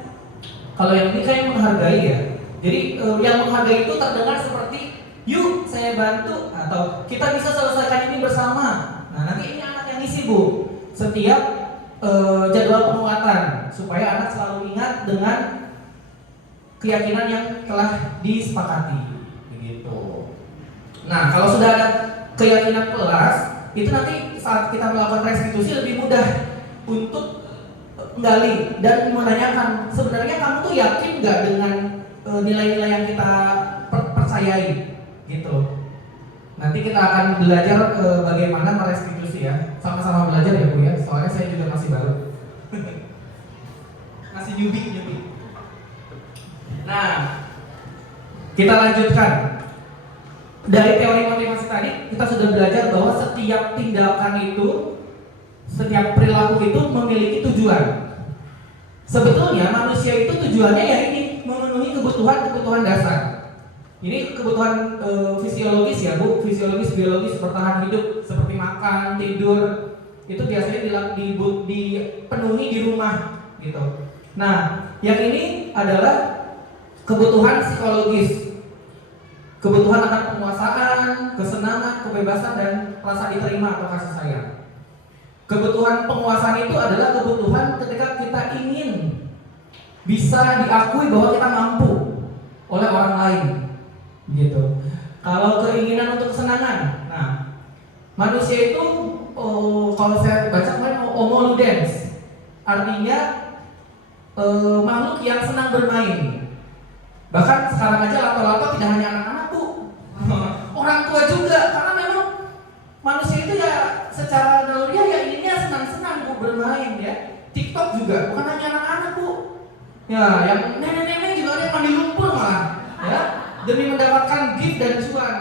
kalau yang ini kayak menghargai ya. Jadi yang menghargai itu terdengar seperti yuk saya bantu atau kita bisa selesaikan ini bersama. Nah nanti ini anak yang isi Bu, setiap jadwal penguatan supaya anak selalu ingat dengan keyakinan yang telah disepakati. Begitu. Nah kalau sudah ada keyakinan kelas, itu nanti saat kita melakukan restitusi lebih mudah untuk menggali dan menanyakan sebenarnya kamu tuh yakin nggak dengan nilai-nilai yang kita percayai gitu. Nanti kita akan belajar bagaimana merestitusi ya, sama-sama belajar ya Bu ya, soalnya saya juga masih baru masih nyubi. Nah kita lanjutkan. Dari teori motivasi tadi kita sudah belajar bahwa setiap tindakan itu, setiap perilaku itu memiliki tujuan. Sebetulnya manusia itu tujuannya ya ini, memenuhi kebutuhan dasar. Ini kebutuhan fisiologis ya Bu, fisiologis biologis bertahan hidup seperti makan, tidur, itu biasanya dipenuhi di rumah gitu. Nah, yang ini adalah kebutuhan psikologis. Kebutuhan akan penguasaan, kesenangan, kebebasan, dan rasa diterima atau kasih sayang. Kebutuhan penguasaan itu adalah kebutuhan ketika kita ingin bisa diakui bahwa kita mampu oleh orang lain, gitu. Kalau keinginan untuk kesenangan, nah manusia itu kalau saya baca kemarin homo ludens, artinya makhluk yang senang bermain. Bahkan sekarang aja lato-lato tidak hanya anak-anak Bu, orang tua juga, karena memang manusia itu ya secara naluriah ya inginnya senang-senang Bu, bermain ya. TikTok juga bukan hanya anak-anak Bu, ya yang nenek-nenek juga ada yang mandi lumpur malah ya, demi mendapatkan gift dan cuan.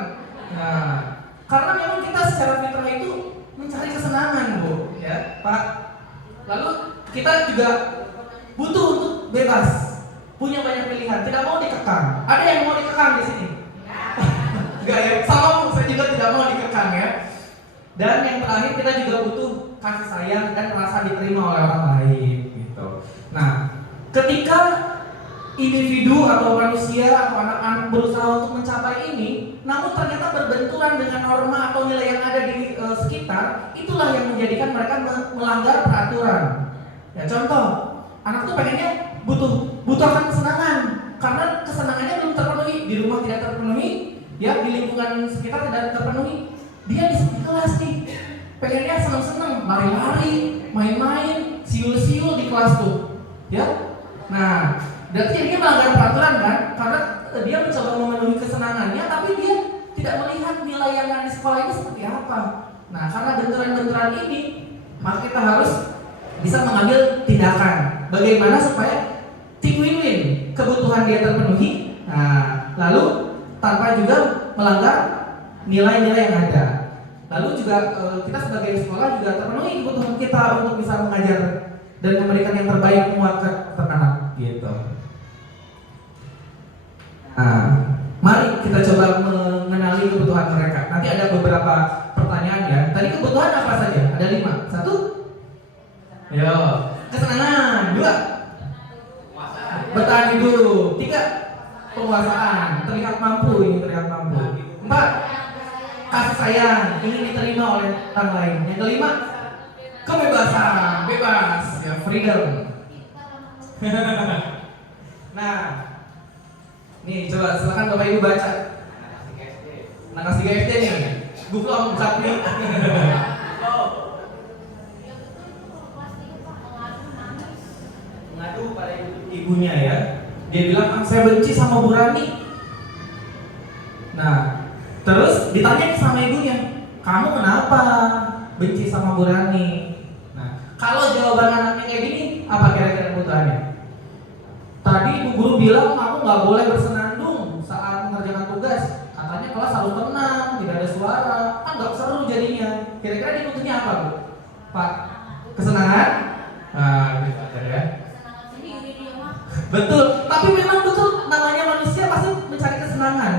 Nah, karena memang kita secara fitrah itu mencari kesenangan Bu ya Pak. Lalu kita juga butuh untuk bebas, punya banyak pilihan, tidak mau dikekang. Ada yang mau dikekang di sini? Enggak ya, sama saya juga tidak mau dikekang ya. Dan yang terakhir kita juga butuh kasih sayang dan rasa diterima oleh orang lain gitu. Nah, ketika individu atau manusia atau anak-anak berusaha untuk mencapai ini, namun ternyata berbenturan dengan norma atau nilai yang ada di sekitar, itulah yang menjadikan mereka melanggar peraturan. Ya contoh, anak tuh pengennya butuh akan kesenangan karena kesenangannya belum terpenuhi, di rumah tidak terpenuhi, ya di lingkungan sekitar tidak terpenuhi. Dia di kelas nih pengennya senang-senang, lari-lari, main-main, kelas tuh, ya. Nah, berarti dia melanggar peraturan kan? Karena dia mencoba memenuhi kesenangannya, tapi dia tidak melihat nilai yang ada di sekolah ini seperti apa. Nah, karena benturan-benturan ini, maka kita harus bisa mengambil tindakan. Bagaimana supaya tim win-win, kebutuhan dia terpenuhi, nah, lalu tanpa juga melanggar nilai-nilai yang ada. Lalu juga kita sebagai sekolah juga terpenuhi kebutuhan kita untuk bisa mengajar dan memberikan yang terbaik buat anak gitu. Nah, mari kita coba mengenali kebutuhan mereka. Nanti ada beberapa pertanyaan ya. Tadi kebutuhan apa saja? Ada 5. 1. Yo, kesenangan. 2. Bertahan hidup. 3. Penguasaan. Terlihat mampu, ini terlihat mampu. 4. Kasih sayang, ingin diterima oleh orang lain. Yang kelima, kebebasan, bebas, ya freedom. Nah, nih coba silakan Bapak Ibu baca. Nah, kelas 3 SD nih, gue belum buka nih. Mengadu pada ibunya ya. Dia bilang, saya benci sama Bu Rani. Nah, terus ditanya sama ibunya, kamu kenapa benci sama Bu Rani? Nah, kalau jawaban anaknya kayak gini, apa kira-kira kebutuhannya? Tadi ibu guru bilang kamu nggak boleh bersenandung saat mengerjakan tugas. Katanya kelas harus tenang, tidak ada suara, kan nggak seru jadinya. Kira-kira dia butuhnya apa, Bu? Pak, kesenangan? Nah, gitu aja ya. Betul, tapi memang betul namanya manusia pasti mencari kesenangan.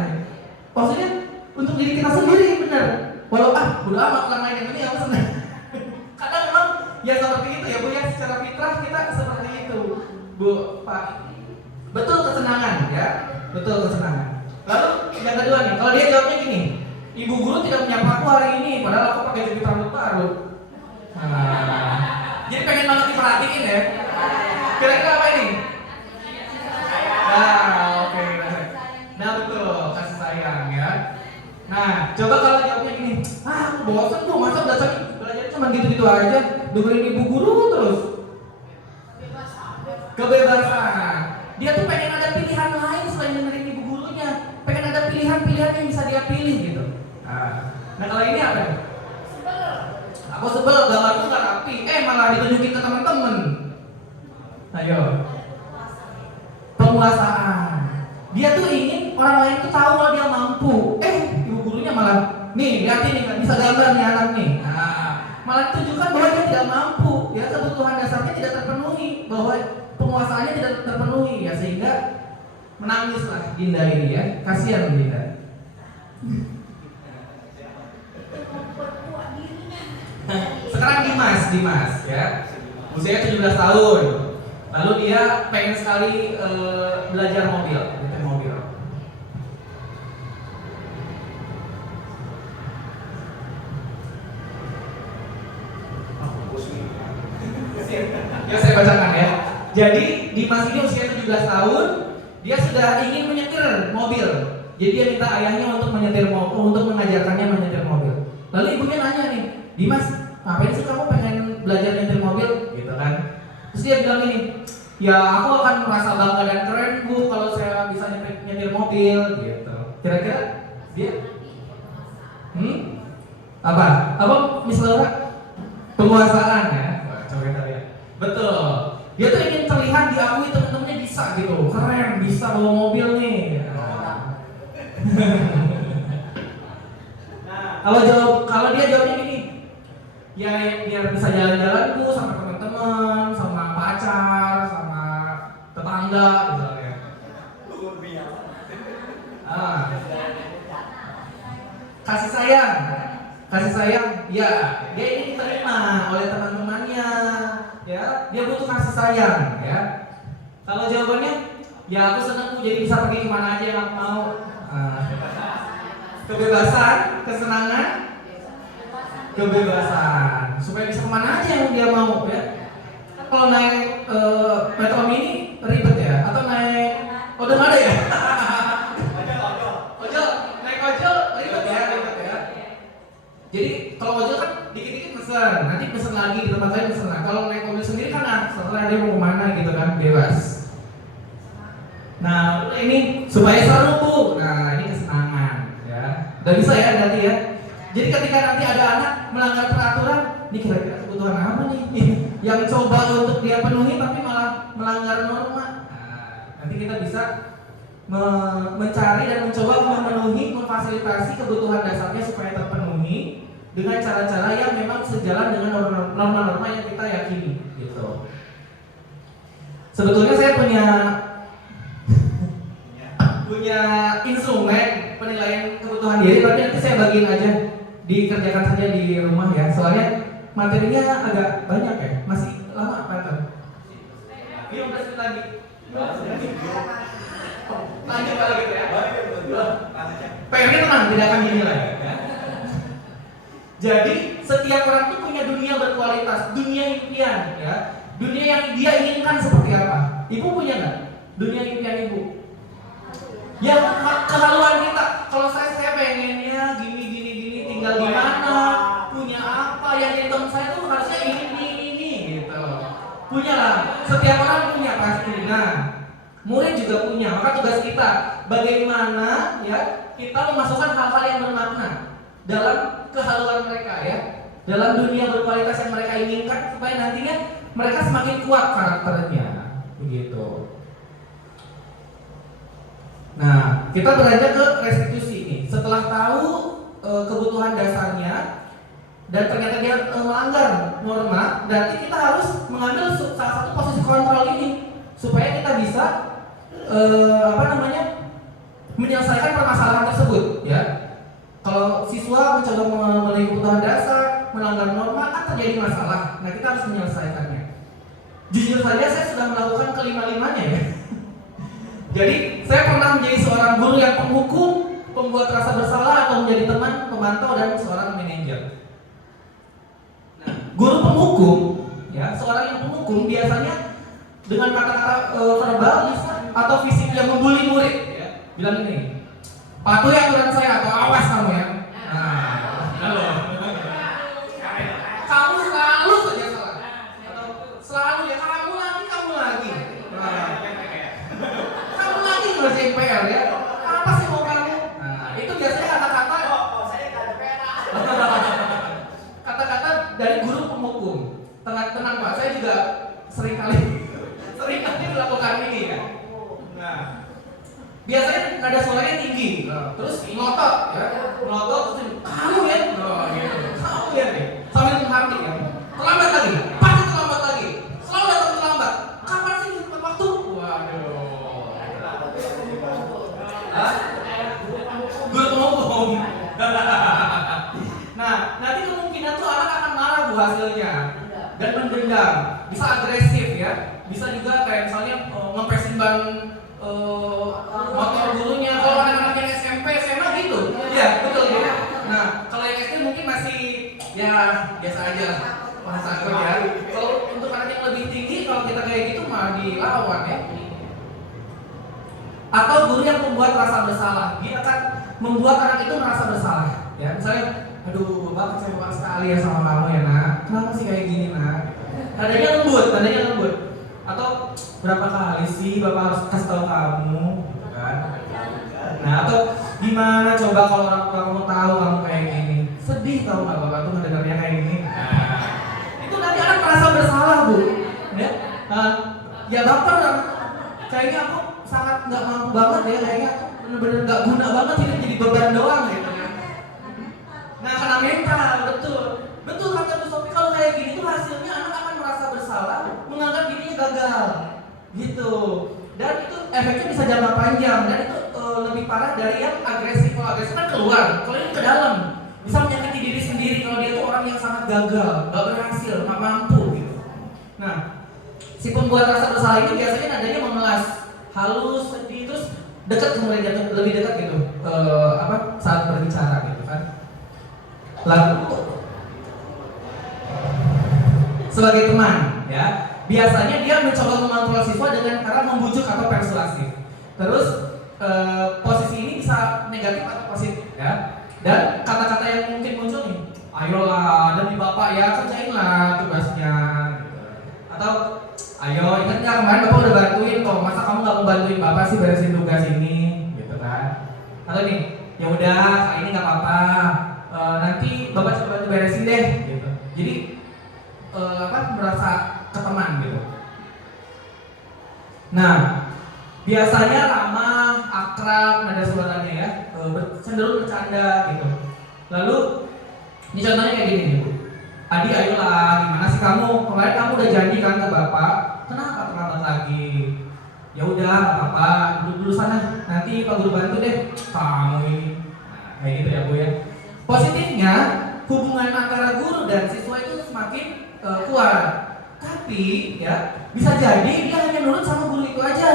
Maksudnya untuk diri kita sendiri benar. Walau udah amat orang lain yang ini yang senang. Kadang memang ya seperti itu ya Bu ya, secara fitrah kita seperti itu Bu Pak. Betul kesenangan ya, betul kesenangan. Lalu yang kedua nih, kalau dia jawabnya gini, ibu guru tidak menyapa aku hari ini, padahal aku pakai jepit rambut baru. Nah, jadi pengen banget diperhatiin ya. Kira-kira apa ini? Nah, oke. Nah betul, kasih sayang ya. Nah, coba kalau jawabnya gini, aku bosan Bu, masa belajar cuma gitu-gitu aja, dengerin ibu guru terus. Kebebasan. Dia tuh pengen ada pilihan lain selain dengerin ibu gurunya, pengen ada pilihan-pilihan yang bisa dia pilih gitu. Nah kalau ini apa? Aku sebel, gambar tuh gak rapi, malah ditunjukin ke teman-teman. Ayo. Penguasaan. Dia tuh ingin orang lain tuh tahu kalau dia mampu. Ibu gurunya malah, nih lihatin nih, bisa gambar nih anak nih. Nah, malah tunjukkan bahwa dia tidak mampu, ya kebutuhan dasarnya tidak terpenuhi, bahwa penguasaannya tidak terpenuhi, ya sehingga menangislah Dinda ini ya, kasihan Dinda. Sekarang Dimas ya, usia 17 tahun. Lalu dia pengen sekali belajar mobil. Ya saya bacakan ya. Jadi Dimas ini usia 17 tahun, dia sudah ingin menyetir mobil. Jadi dia minta ayahnya untuk menyetir mobil, untuk mengajarkannya menyetir mobil. Lalu ibunya nanya nih, Dimas, ngapain sih kamu pengen belajar nyetir mobil? Gitu kan. Terus dia bilang ini, ya aku akan merasa bangga dan keren Bu kalau saya bisa nyetir mobil gitu. Kira-kira dia? Apa Miss Laura? Penguasaan ya. Coba kita lihat. Betul. Dia tuh ingin terlihat diakui teman-temannya bisa gitu, keren, bisa bawa mobil nih. Kalau dia jawabnya gini, ya biar bisa jalan-jalan tuh sama teman-teman, sama pacar, sama tetangga, misalnya. Kasih sayang, ya dia ingin diterima oleh teman-temannya, ya dia butuh kasih sayang, ya. Kalau jawabannya, ya aku senang Bu, jadi bisa pergi kemana aja yang aku mau. Kebebasan, kesenangan, kebebasan, supaya bisa kemana aja yang dia mau, ya. Kalau naik metro mini ribet ya, atau naik udah ada ya? Ojol ribet ya. Jadi kalau ojol kan dikit-dikit pesen, nanti pesen lagi di tempat lain pesen. Kalau naik mobil sendiri kan setelah dia mau kemana gitu kan, bebas. Nah ini supaya seru Bu, nah ini kesenangan ya, udah bisa ya nanti ya. Jadi ketika nanti ada anak melanggar peraturan, ini kira-kira kebutuhan apa nih yang coba untuk dia penuhi tapi malah melanggar norma. Nah, nanti kita bisa mencari dan mencoba memenuhi, memfasilitasi kebutuhan dasarnya supaya terpenuhi dengan cara-cara yang memang sejalan dengan norma-norma yang kita yakini gitu. Sebetulnya saya punya instrumen penilaian kebutuhan diri, tapi nanti saya bagiin aja, dikerjakan saja di rumah ya. Soalnya materinya agak banyak ya, masih lama Pak. 15 menit lagi. Lanjut kalau gitu ya. PR-nya tenang, tidak akan gini lagi ya. Jadi setiap orang itu punya dunia berkualitas, dunia impian ya. Dunia yang dia inginkan seperti apa? Ibu punya nggak dunia impian ibu? Ya kehaluan kita. Kalau saya pengennya gini tinggal di mana, punya apa, yang jadi teman saya tuh harusnya ini gitu. Punya lah. Setiap orang punya pasti. Nah, murid juga punya. Maka tugas kita bagaimana ya kita memasukkan hal-hal yang bermakna dalam kehaluan mereka ya, dalam dunia berkualitas yang mereka inginkan supaya nantinya mereka semakin kuat karakternya begitu. Nah, kita beranjak ke restitusi ini. Setelah tahu kebutuhan dasarnya dan ternyata dia melanggar norma, berarti kita harus mengambil salah satu posisi kontrol ini supaya kita bisa menyelesaikan permasalahan tersebut ya. Kalau siswa mencoba memenuhi kebutuhan dasar, melanggar norma, kan terjadi masalah. Nah, kita harus menyelesaikannya. Jujur saja saya sudah melakukan kelima-limanya ya. Jadi saya pernah menjadi seorang guru yang penghukum, pembuat rasa bersalah, atau menjadi teman, pemantau, dan seorang manajer. Nah, guru penghukum, ya seorang yang penghukum biasanya dengan kata-kata verbal atau fisik yang membuli murid, ya, bilang ini, patuhi aturan saya atau awas kamu ya. Nah, halo. Kamu selalu saja salah, atau selalu ya kamu lagi. Nah, kamu lagi ngerjain PR ya. Apa sih mau kamu? Nah, itu biasanya kata-kata. Saya nggak ada PR. Kata-kata dari guru penghukum. Tenang Pak, saya juga seringkali melakukan ini ya. Nah, biasanya nada suaranya tinggi, terus ngotot ya, terus kamu ya, kamu ya nih, sambil menghardik ya, terlambat lagi, pasti terlambat lagi, selalu datang terlambat, kapan sih tepat waktu? Waduh, guru penghukum. Nah, nanti kemungkinan tuh anak akan marah bu hasilnya dan mendendam, bisa agresif ya, bisa juga kayak misalnya ngepresin ban motor gurunya. Kalau anak-anak yang SMP, SMA gitu, ya betul ya. Nah, kalau yang SD mungkin masih ya biasa aja, masih takut ya. Kalau untuk anak yang lebih tinggi, kalau kita kayak gitu malah dilawan ya. Atau guru yang membuat rasa bersalah, dia akan membuat anak itu merasa bersalah. Ya, misalnya, aduh, bapak kecewa sekali ya sama kamu ya nak. Kenapa sih kayak gini nak? Nadanya lembut. Atau berapa kali sih bapak harus kasih tahu kamu, kan? Nah, atau gimana coba kalau orang tua kamu tahu kamu kayak gini? Sedih tahu nggak bapak tuh mendengarnya kayak gini? Nah, itu nanti anak merasa bersalah bu, ya? Ya bapak kayaknya aku sangat nggak mampu banget ya, kayaknya aku bener-bener nggak guna banget ini jadi beban doang gitu ya. Nah, karena mental betul kata Bu Sofi, kalau kayak gini tuh hasilnya anak akan merasa bersalah, menganggap dirinya gagal, gitu. Dan itu efeknya bisa jangka panjang dan itu lebih parah dari yang agresif. Kalau agresif kan keluar, kalau ini ke dalam, bisa menyakiti diri sendiri kalau dia tuh orang yang sangat gagal, nggak berhasil, nggak mampu, gitu. Nah, si pembuat rasa bersalah ini biasanya nadanya memelas, halus, sedih, terus dekat kemudian lebih dekat gitu, saat berbicara gitu kan. Lalu sebagai teman ya, biasanya dia mencoba mengontrol siswa dengan cara membujuk atau persuasif. Terus posisi ini bisa negatif atau positif ya. Dan kata-kata yang mungkin muncul nih, ayolah demi bapak ya kerjainlah tugasnya gitu. Atau ayo kemarin bapak udah bantuin kok, masa kamu nggak mau bantuin bapak sih beresin tugas ini, gitu kan? Atau nih, ya udah ini nggak apa-apa, nanti bapak coba bantu beresin deh, gitu. Jadi merasa ke teman gitu. Nah, biasanya ramah, akrab, nada suaranya ya, cenderung bercanda gitu. Lalu ini contohnya kayak gini nih, Bu. Adi, ayolah, gimana sih kamu? Kemarin kamu udah janji kan ke bapak, kenapa terlambat lagi? Ya udah, nggak apa-apa, duduk dulu sana. Nanti Pak Guru bantu deh. Kamu ini, nah, kayak gitu ya Bu ya. Positifnya, hubungan antara guru dan siswa itu semakin kuat. Tapi ya bisa jadi dia hanya nurut sama guru itu aja,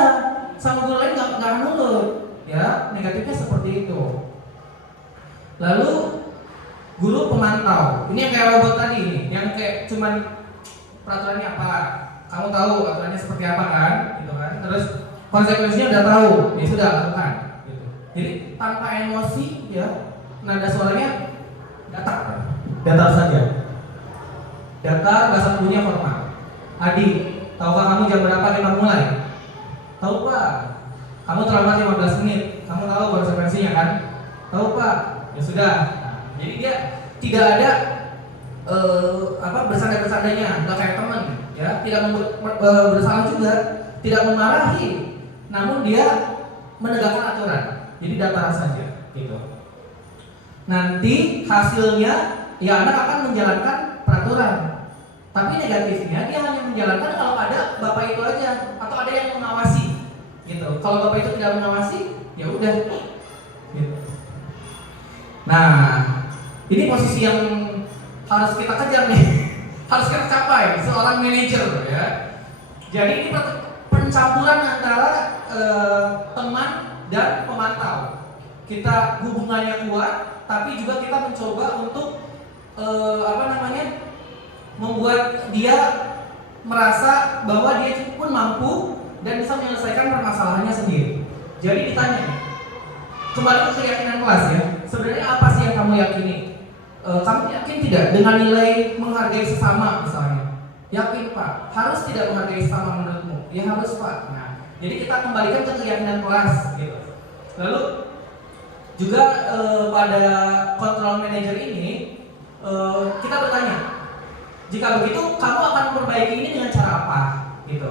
sama guru lain nggak nurut. Ya, negatifnya seperti itu. Lalu guru pemantau, ini yang kayak robot tadi nih, yang kayak cuman peraturannya apa, kamu tahu aturannya seperti apa kan, gitu kan. Terus konsekuensinya udah tahu, ya sudah lakukan. Gitu. Jadi tanpa emosi, ya nada suaranya datar saja. Datar, bahasa tubuhnya formal. Adi, tahukah kamu jam berapa kita mulai? Tahu Pak. Kamu terlambat 15 menit. Kamu tahu konsekuensinya kan? Tahu Pak. Ya sudah. Jadi dia tidak ada bersandar-bersandanya, nggak kayak teman, ya, tidak bersalah juga, tidak memarahi, namun dia menegakkan aturan. Jadi datar saja, gitu. Nanti hasilnya, ya anak akan menjalankan peraturan. Tapi negatifnya dia hanya menjalankan kalau ada bapak itu aja, atau ada yang mengawasi, gitu. Kalau bapak itu tidak mengawasi, ya udah. Gitu. Nah, ini posisi yang harus kita kejar nih, harus kita capai seorang manajer ya. Jadi ini pencampuran antara teman dan pemantau. Kita hubungannya kuat, tapi juga kita mencoba untuk membuat dia merasa bahwa dia pun mampu dan bisa menyelesaikan permasalahannya sendiri. Jadi ditanya, kembali ke keyakinan kelas ya. Sebenarnya apa sih yang kamu yakini? Kamu yakin tidak dengan nilai menghargai sesama misalnya? Yakin Pak. Harus tidak menghargai sesama menurutmu? Ya harus Pak. Nah, jadi kita kembalikan ke keyakinan kelas gitu. Lalu juga pada control manager ini kita bertanya, jika begitu kamu akan memperbaiki ini dengan cara apa? Gitu.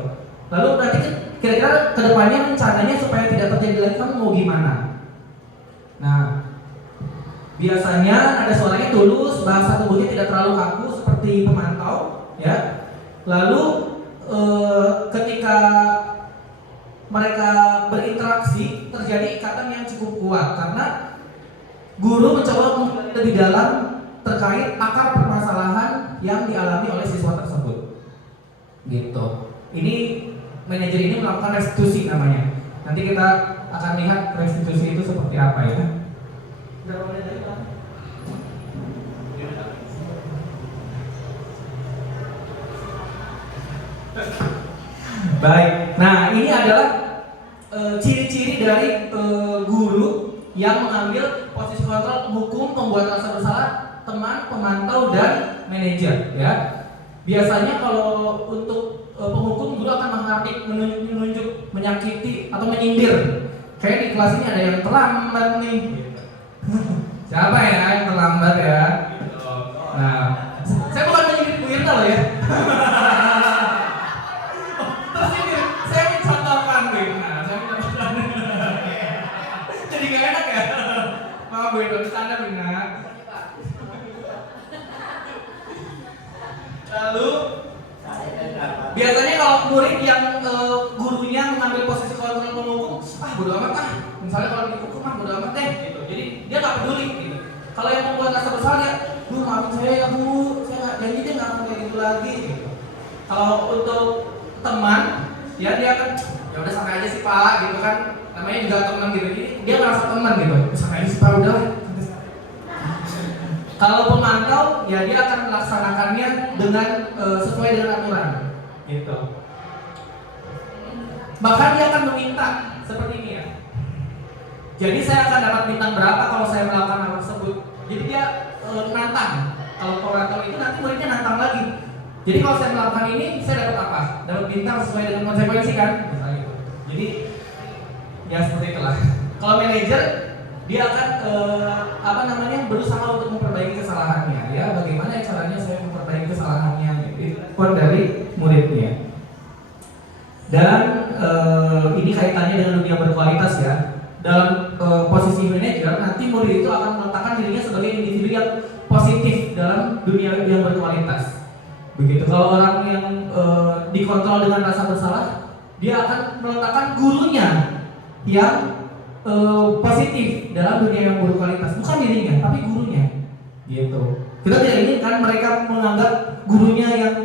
Lalu nanti kira-kira kedepannya rencananya supaya tidak terjadi lagi kamu mau gimana? Nah, biasanya ada suaranya tulus, bahasa tubuhnya tidak terlalu kaku seperti pemantau, ya. Lalu ketika mereka berinteraksi terjadi ikatan yang cukup kuat karena guru mencoba menggali lebih dalam terkait akar permasalahan yang dialami oleh siswa tersebut. Gitu. Ini manajer ini melakukan restitusi namanya. Nanti kita akan lihat restitusi itu seperti apa ya. Berapa menit lagi Pak? Baik. Nah, ini adalah ciri-ciri dari guru yang mengambil posisi kontrol hukum, pembuat rasa bersalah, teman, pemantau, dan manajer. Ya. Biasanya kalau untuk penghukum, guru akan menunjuk, menyakiti atau menyindir. Kayak di kelas ini ada yang terlambat nih. Siapa ya yang terlambat ya? Nah, saya bukan menyindir Bu Irna loh ya. Terus ini saya mencontohkan Bu Irna. Jadi gak enak ya? Maaf Bu Irna, bercanda Bu Irna. Lalu biasanya kalau murid yang gurunya mengambil posisi kontrol penghukum, bodo amat ah. Misalnya kalau dihukum bodo amat deh gitu. Jadi dia nggak peduli gitu. Kalau yang membuat rasa bersalah dia, Bu maafin saya ya Bu, saya nggak janji dia nggak akan kayak gitu lagi. Gitu. Kalau untuk teman, ya dia akan ya udah santai aja sih Pak, gitu kan. Namanya juga teman gitu. Jadi dia merasa teman gitu. Santai aja sih Pak udah. Kalau pemantau, ya dia akan melaksanakannya dengan sesuai dengan aturan, gitu. Bahkan dia akan meminta seperti ini ya. Jadi saya akan dapat bintang berapa kalau saya melakukan hal tersebut. Jadi dia nantang. Kalau pemantau itu nanti muridnya nantang lagi. Jadi kalau saya melakukan ini, saya dapat apa? Dapat bintang sesuai dengan konsekuensi kan? Misalnya gitu. Jadi ya seperti itulah. Kalau manajer dia akan berusaha untuk memperbaiki kesalahannya. Ya, bagaimana caranya saya memperbaiki kesalahannya? Itu dari muridnya. Dan ini kaitannya dengan dunia berkualitas ya. Dalam posisi manajer, nanti murid itu akan meletakkan dirinya sebagai individu yang positif dalam dunia yang berkualitas. Begitu. Kalau orang yang dikontrol dengan rasa bersalah, dia akan meletakkan gurunya yang positif dalam dunia yang berkualitas, bukan dirinya, tapi gurunya. Gitu. Kita tidak ingin kan mereka menganggap gurunya yang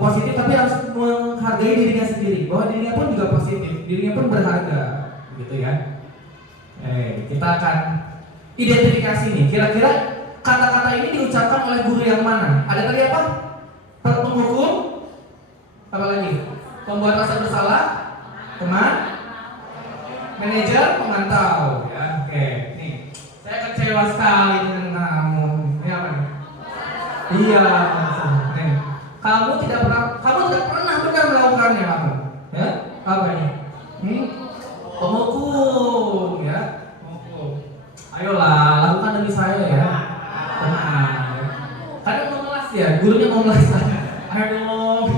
positif, tapi harus menghargai dirinya sendiri, bahwa dirinya pun juga positif, dirinya pun berharga, gitu ya. Kita akan identifikasi nih, kira-kira kata-kata ini diucapkan oleh guru yang mana? Ada tadi apa? Penghukum, apa lagi? Pembuat rasa bersalah, teman, manajer, pemantau. Ya, oke. Nih, saya kecewa sekali dengan kamu. Ini apa nih? Iya, nih. Kamu tidak pernah benar melakukannya kamu. Ya, apa ini? Penghukum, ya. Penghukum. Ayolah, lakukan demi saya ya. Tenang. Kadang mau melas ya, gurunya mau melas. Ayo dong.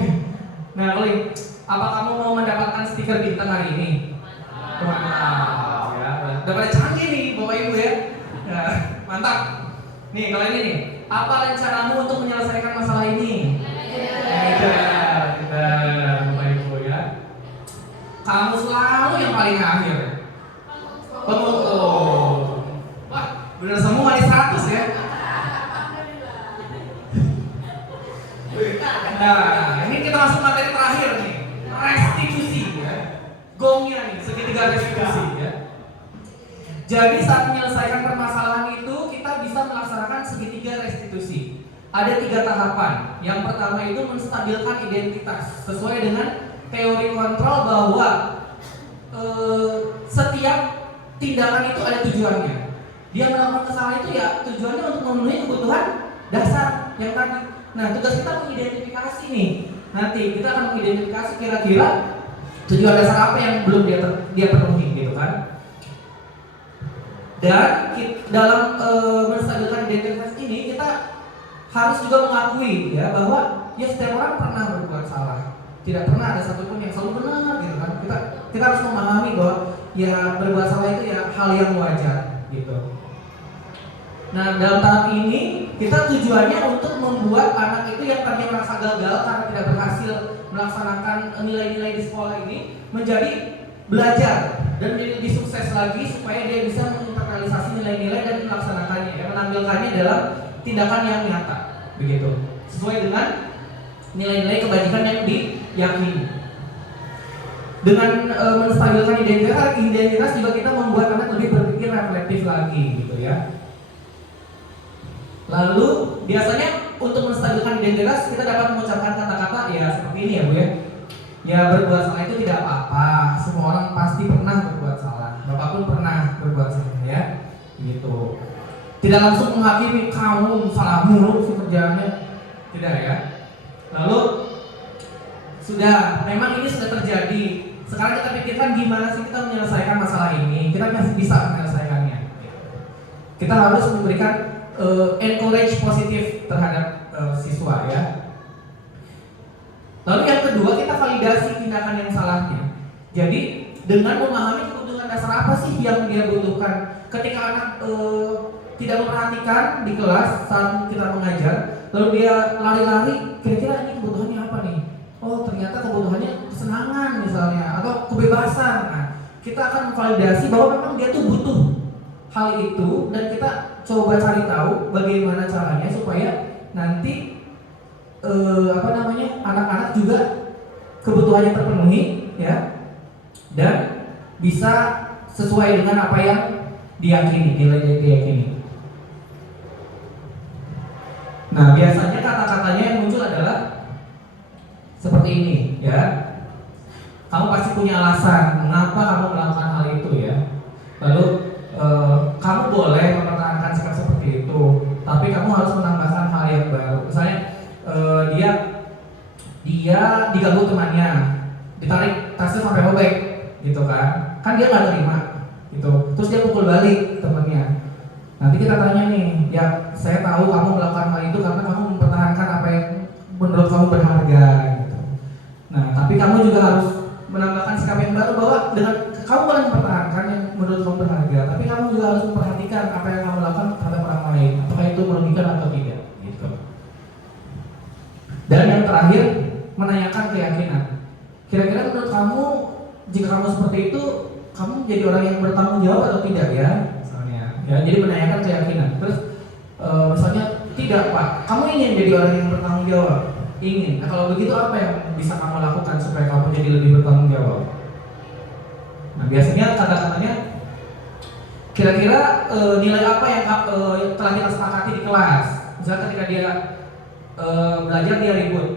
Nah, Oli, apa kamu mau mendapatkan stiker bintang hari ini? Mantap, ya. Udah pada canggih nih, Bapak Ibu ya. Ya, mantap. Nih, kalau ini nih, apa rencanamu untuk menyelesaikan masalah ini? Kita, Bapak Ibu ya. Kamu selalu yang paling akhir. Wah, benar semua di 100 ya. Nah, ini kita masuk materi terakhir nih, restitusi ya. Gongnya nih, segitiga restitusi ya. Jadi saat menyelesaikan permasalahan itu kita bisa melaksanakan segitiga restitusi. Ada 3 tahapan. Yang pertama itu menstabilkan identitas sesuai dengan teori kontrol bahwa setiap tindakan itu ada tujuannya. Dia melakukan kesalahan itu ya tujuannya untuk memenuhi kebutuhan dasar yang tadi. Nah, tugas kita mengidentifikasi nih. Nanti kita akan mengidentifikasi kira-kira tujuan dasar apa yang belum dia penuhi gitu kan. Dan dalam menstabilkan identitas ini kita harus juga mengakui ya bahwa ya setiap orang pernah berbuat salah. Tidak pernah ada satupun yang selalu benar gitu kan. Kita harus memahami bahwa ya berbuat salah itu ya hal yang wajar gitu. Nah, dalam tahap ini kita tujuannya untuk membuat anak itu yang tadinya merasa gagal karena tidak berhasil melaksanakan nilai-nilai di sekolah ini menjadi belajar dan menjadi lebih sukses lagi supaya dia bisa menginternalisasi nilai-nilai dan melaksanakannya ya, menampilkannya dalam tindakan yang nyata begitu sesuai dengan nilai-nilai kebajikan yang diyakini. Dengan menstabilkan identitas juga kita membuat anak lebih berpikir reflektif lagi gitu ya. Lalu biasanya untuk menstabilkan identitas kita dapat mengucapkan kata-kata ya seperti ini ya Bu ya. Ya berbuat salah itu tidak apa-apa. Semua orang pasti pernah berbuat salah. Bapak pun pernah berbuat salah ya. Gitu. Tidak langsung menghakimi kamu salah mulu sih kerjaannya. Tidak ya. Lalu sudah memang ini sudah terjadi. Sekarang kita pikirkan gimana sih kita menyelesaikan masalah ini. Kita masih bisa menyelesaikannya. Kita harus memberikan encourage positif terhadap siswa ya. Lalu yang kedua kita validasi tindakan yang salahnya. Jadi dengan memahami kebutuhan dasar apa sih yang dia butuhkan. Ketika anak tidak memperhatikan di kelas saat kita mengajar, lalu dia lari-lari, kira-kira ini kebutuhannya apa nih? Oh ternyata kebutuhannya kesenangan misalnya atau kebebasan. Nah, kita akan memvalidasi bahwa memang dia tuh butuh hal itu dan kita coba cari tahu bagaimana caranya supaya nanti anak-anak juga kebutuhannya terpenuhi ya dan bisa sesuai dengan apa yang diyakini, nilai yang diyakini. Nah biasanya kata-katanya yang muncul adalah seperti ini ya. Kamu pasti punya alasan mengapa kamu melakukan hal itu ya. Lalu kamu boleh mempertahankan sikap seperti itu, tapi kamu harus menambahkan hal yang baru. Misalnya dia dia diganggu temannya, ditarik tasnya sampai robek, gitu kan dia nggak terima, gitu. Terus dia pukul balik temannya. Nanti kita tanya nih, ya saya tahu kamu melakukan hal itu karena kamu mempertahankan apa yang menurut kamu berharga, gitu. Nah, tapi kamu juga harus menambahkan sikap yang baru bahwa dengan kamu boleh mempertahankan yang menurut kamu berharga, tapi kamu juga harus memperhatikan apa yang kamu lakukan terhadap orang lain, apakah itu merugikan atau tidak, gitu. Dan yang terakhir, menanyakan keyakinan. Kira-kira menurut kamu, jika kamu seperti itu, kamu jadi orang yang bertanggung jawab atau tidak ya? Misalnya, ya, jadi menanyakan keyakinan. Terus, misalnya, tidak Pak, kamu ingin jadi orang yang bertanggung jawab? Ingin. Nah, kalau begitu apa yang bisa kamu lakukan supaya kamu jadi lebih bertanggung jawab? Nah, biasanya kata-katanya, kira-kira nilai apa yang telah kita sepakati di kelas? Misalnya ketika dia belajar dia ribut,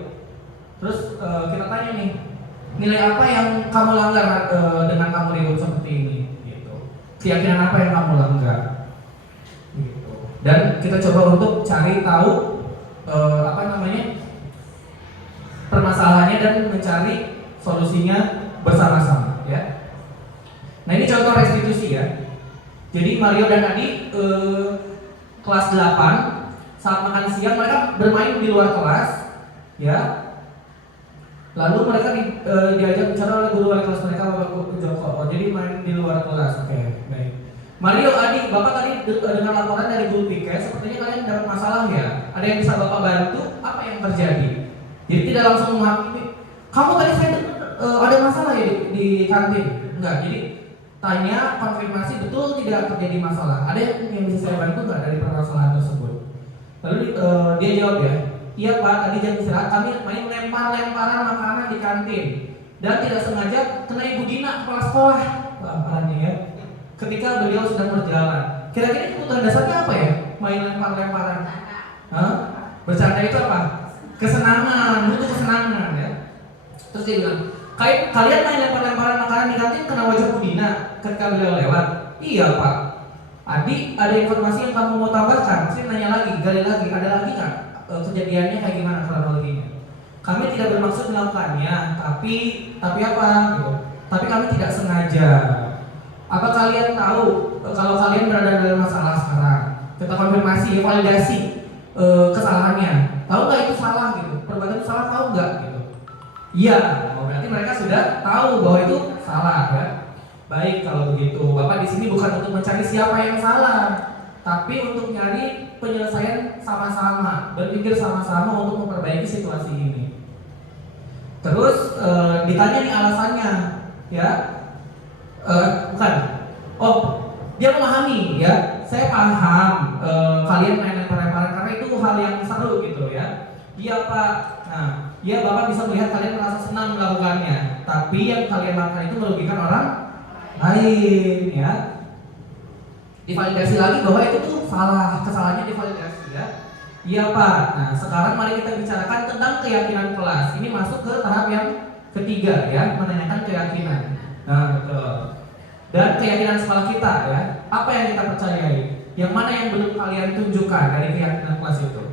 terus kita tanya nih, nilai apa yang kamu langgar dengan kamu ribut seperti ini, gitu. Keyakinan apa yang kamu langgar, gitu. Dan kita coba untuk cari tahu permasalahannya dan mencari solusinya bersama-sama, ya. Nah, ini contoh restitusi ya. Jadi Mario dan Adi kelas 8 saat makan siang mereka bermain di luar kelas, ya. Lalu mereka diajak bicara oleh guru wali kelas mereka, Bapak Joko. Jadi main di luar kelas. Oke, baik. Mario, Adi, Bapak tadi dengar laporan dari guru PK, sepertinya kalian dapat masalah ya. Ada yang bisa Bapak bantu? Apa yang terjadi? Jadi tidak langsung menghakimi. Kamu tadi saya ada masalah ya di kantin? Enggak. Jadi tanya, konfirmasi betul tidak terjadi masalah. Ada yang bisa saya bantu nggak dari permasalahan tersebut? Lalu dia jawab ya, iya Pak, tadi jam istirahat kami main lempar-lemparan makanan di kantin dan tidak sengaja kena Ibu Dina kepala sekolah. Lamparannya ya. Ketika beliau sedang berjalan. Kira-kira kebutuhan dasarnya apa ya? Main lempar-lemparan. Hah? Bercanda itu apa? Kesenangan, butuh kesenangan ya. Terus dia bilang, kalian main lempar-lemparan makanan di kantin kena wajah Bu Dina ketika beliau lewat. Iya Pak. Adi, ada informasi yang kamu mau tambahkan? Saya nanya lagi, gali lagi, ada lagi kan? Kejadiannya kayak gimana kronologinya? Kami tidak bermaksud melakukannya, tapi apa? Gitu. Tapi kami tidak sengaja. Apa kalian tahu kalau kalian berada dalam masalah sekarang? Kita konfirmasi, validasi kesalahannya. Tahu nggak itu salah gitu? Perbuatan itu salah, tahu nggak gitu? Iya, berarti mereka sudah tahu bahwa itu salah ya. Baik kalau begitu, Bapak di sini bukan untuk mencari siapa yang salah, tapi untuk nyari penyelesaian sama-sama, berpikir sama-sama untuk memperbaiki situasi ini. Terus ditanya nih alasannya, ya, bukan. Oh, dia memahami ya. Saya paham kalian main lempar-lemparan karena itu hal yang seru gitu ya. Iya Pak. Nah, iya Bapak bisa melihat kalian merasa senang melakukannya, tapi yang kalian lakukan itu merugikan orang lain ya. Divalidasi lagi bahwa itu tuh salah, kesalahannya divalidasi ya. Iya Pak. Nah, sekarang mari kita bicarakan tentang keyakinan kelas. Ini masuk ke tahap yang ketiga ya, menanyakan keyakinan. Nah, betul. Dan keyakinan sekolah kita ya, apa yang kita percayai, yang mana yang belum kalian tunjukkan dari keyakinan kelas itu.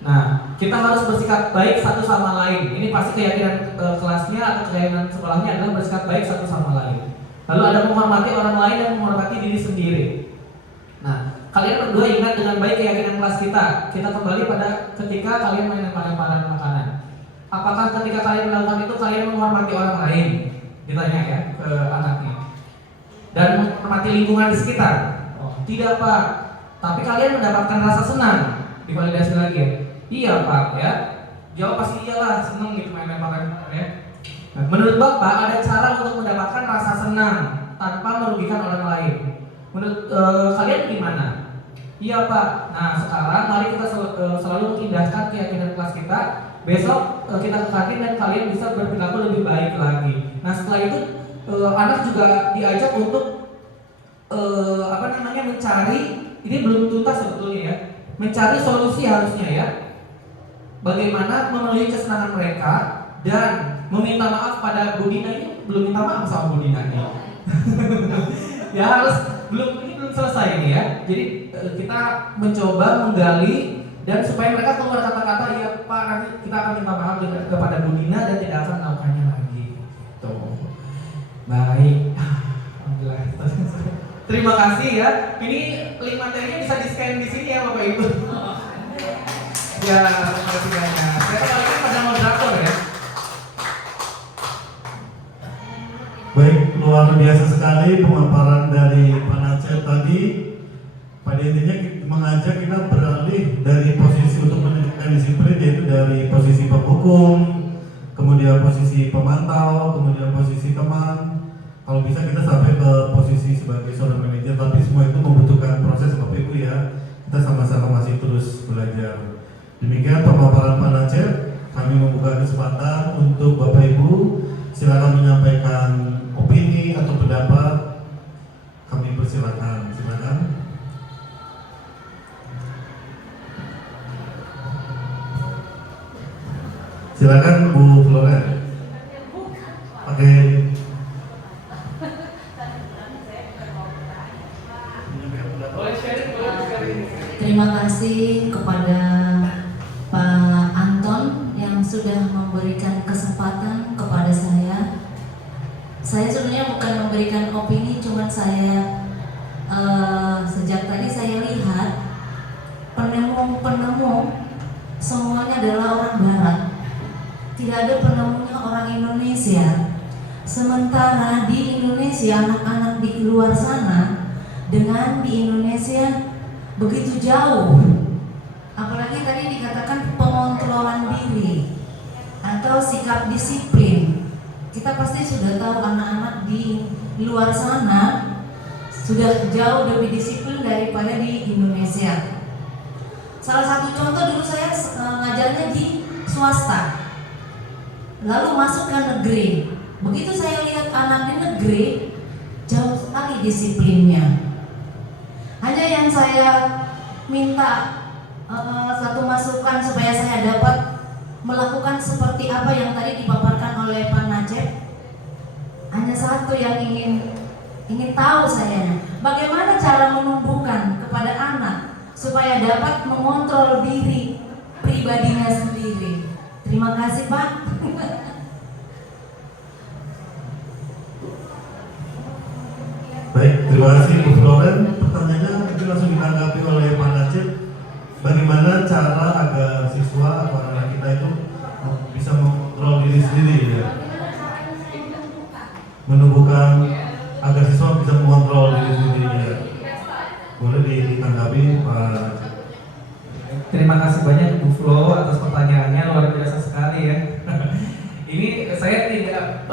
Nah, kita harus bersikap baik satu sama lain. Ini pasti keyakinan kelasnya atau keyakinan sekolahnya adalah bersikap baik satu sama lain. Lalu ada menghormati orang lain dan menghormati diri sendiri. Nah, kalian berdua ingat dengan baik keyakinan kelas kita. Kita kembali pada ketika kalian main lempar-lemparan makanan. Apakah ketika kalian melakukan itu kalian menghormati orang lain? Ditanya ya ke anaknya. Dan menghormati lingkungan di sekitar. Oh, tidak Pak. Tapi kalian mendapatkan rasa senang. Divalidasi lagi ya. Iya Pak ya. Jawab pasti iyalah, senang gitu main lempar-lemparan ya. Nah, menurut Bapak ada cara untuk mendapatkan rasa senang tanpa merugikan orang lain. Menurut kalian gimana? Iya Pak. Nah sekarang mari kita selalu mengindahkan keyakinan kelas kita. Besok kita ke kantin dan kalian bisa berperilaku lebih baik lagi. Nah setelah itu anak juga diajak untuk mencari, ini belum tuntas sebetulnya ya, mencari solusi harusnya ya. Bagaimana memenuhi kesenangan mereka dan meminta maaf pada Bu Dina. Ini belum minta maaf sama Bu Dina ya. Ya harus ini belum selesai ini ya. Jadi kita mencoba menggali dan supaya mereka keluar kata-kata ya Pak, nanti kita akan minta maaf kepada Bu Dina dan tidak akan melakukannya lagi. Gitu. Baik, alhamdulillah. Terima kasih ya. Ini link materinya bisa di scan di sini ya Bapak Ibu. Ya, terima kasih banyak. Saya kembalikan pada moderator ya. Baik, luar biasa sekali pemaparan dari Pak Nacep tadi. Pada intinya kita mengajak kita beralih dari posisi untuk menegakkan disiplin, yaitu dari posisi penghukum, kemudian posisi pemantau, kemudian posisi teman. Kalau bisa kita sampai ke posisi sebagai seorang manajer, tapi semua itu membutuhkan proses Bapak Ibu ya. Kita sama-sama masih terus belajar. Demikian pemaparan Pak Nacep. Kami membuka kesempatan untuk Bapak Ibu silakan menyampaikan opini atau pendapat. Kami persilakan, silakan. Silakan Bu Floren. Oke. Terima kasih kepada Pak Anton yang sudah memberikan kesempatan kepada saya. Saya sebenarnya bukan memberikan opini, cuman saya sejak tadi saya lihat penemu semuanya adalah orang Barat. Tidak ada penemunya orang Indonesia. Sementara di Indonesia anak-anak di luar sana dengan di Indonesia begitu jauh. Apalagi tadi dikatakan pengontrolan diri atau sikap disiplin. Kita pasti sudah tahu anak-anak di luar sana sudah jauh lebih disiplin daripada di Indonesia. Salah satu contoh dulu saya ngajarnya di swasta, lalu masuk ke negeri. Begitu saya lihat anak di negeri, jauh sekali disiplinnya. Hanya yang saya minta satu masukan supaya saya dapat melakukan seperti apa yang tadi dipaparkan oleh Pak Nacep. Hanya satu yang ingin tahu saya, bagaimana cara menumbuhkan kepada anak supaya dapat mengontrol diri pribadinya sendiri. Terima kasih Pak. Baik, terima kasih Bu Floren. Pertanyaannya mungkin langsung ditanggapi oleh Pak Nacep. Bagaimana cara agar siswa atau anak kita itu bisa mengontrol diri sendiri ya? Menumbuhkan agar siswa bisa mengontrol diri sendiri ya. Boleh ditanggapi Pak Nacep. Terima kasih banyak Bu Flo atas pertanyaannya, luar biasa sekali ya. Ini saya tidak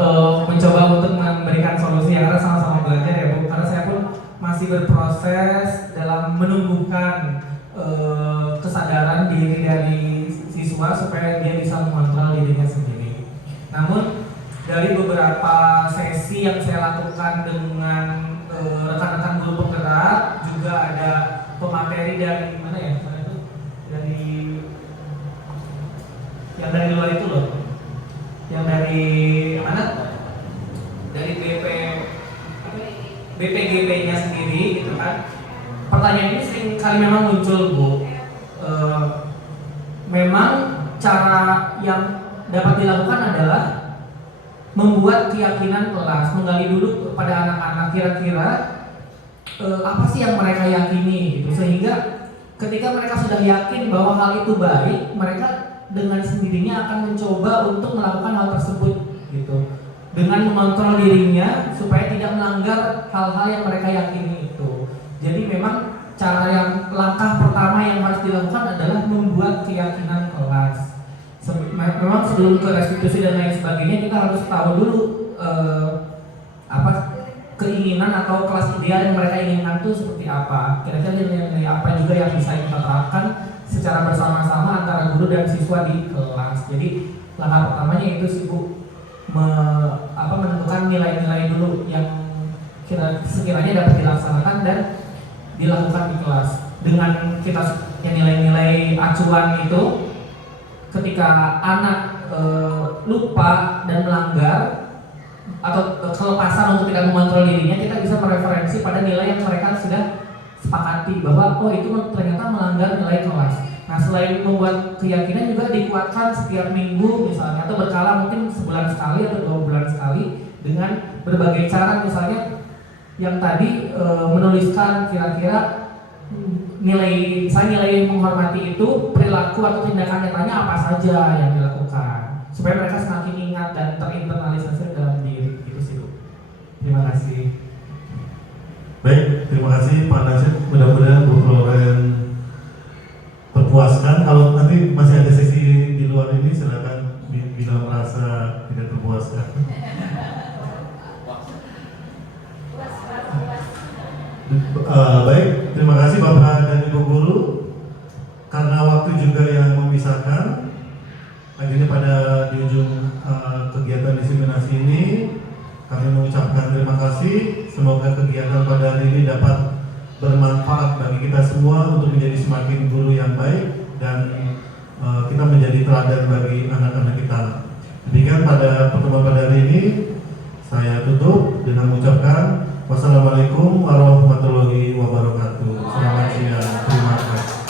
mencoba untuk memberikan solusi ya, karena sama-sama belajar ya Bu, karena saya pun masih berproses dalam menumbuhkan kesadaran diri dari siswa supaya dia bisa mengontrol dirinya sendiri. Namun dari beberapa sesi yang saya lakukan dengan rekan-rekan guru penggerak, juga ada pemateri dari mana ya? Dari yang dari luar itu loh. Yang dari mana? Dari BPGP-nya sendiri gitu kan. Pertanyaan ini sering kali memang muncul Bu. Memang cara yang dapat dilakukan adalah membuat keyakinan kelas, menggali dulu kepada anak-anak kira-kira apa sih yang mereka yakini gitu, sehingga ketika mereka sudah yakin bahwa hal itu baik, mereka dengan sendirinya akan mencoba untuk melakukan hal tersebut gitu, dengan mengontrol dirinya supaya tidak melanggar hal-hal yang mereka yakini itu. Jadi memang cara yang langkah pertama yang harus dilakukan adalah membuat keyakinan kelas. Memang sebelum ke restitusi dan lain sebagainya, kita harus tahu dulu apa keinginan atau kelas ideal yang mereka inginkan itu seperti apa. Kira-kira nilai apa juga yang bisa kita terapkan secara bersama-sama antara guru dan siswa di kelas. Jadi langkah pertamanya itu sih Bu, menentukan nilai-nilai dulu yang sekiranya dapat dilaksanakan dan dilakukan di kelas. Dengan kita nilai-nilai acuan itu, ketika anak lupa dan melanggar atau kelepasan untuk tidak mengontrol dirinya, kita bisa mereferensi pada nilai yang mereka sudah sepakati bahwa oh itu ternyata melanggar nilai kelas. Nah selain membuat keyakinan juga dikuatkan setiap minggu misalnya atau berkala mungkin sebulan sekali atau 2 bulan sekali dengan berbagai cara misalnya yang tadi menuliskan kira-kira nilai menghormati itu perilaku atau tindakan nyatanya apa saja yang dilakukan supaya mereka semakin ingat dan terinternalisasi dalam diri itu sih Bu. Terima kasih. Baik, terima kasih Pak Nasir. Mudah-mudahan Bu Floren terpuaskan. Kalau nanti masih ada sesi di luar ini, silakan bila merasa tidak terpuaskan. Baik, terima kasih Bapak dan Ibu Guru. Karena waktu juga yang memisahkan, akhirnya pada di ujung kegiatan diseminasi ini kami mengucapkan terima kasih. Semoga kegiatan pada hari ini dapat bermanfaat bagi kita semua untuk menjadi semakin guru yang baik dan kita menjadi teladan bagi anak-anak kita. Demikian pada pertemuan pada hari ini, saya tutup dengan mengucapkan wassalamualaikum warahmatullahi wabarakatuh. Selamat siang. Terima kasih.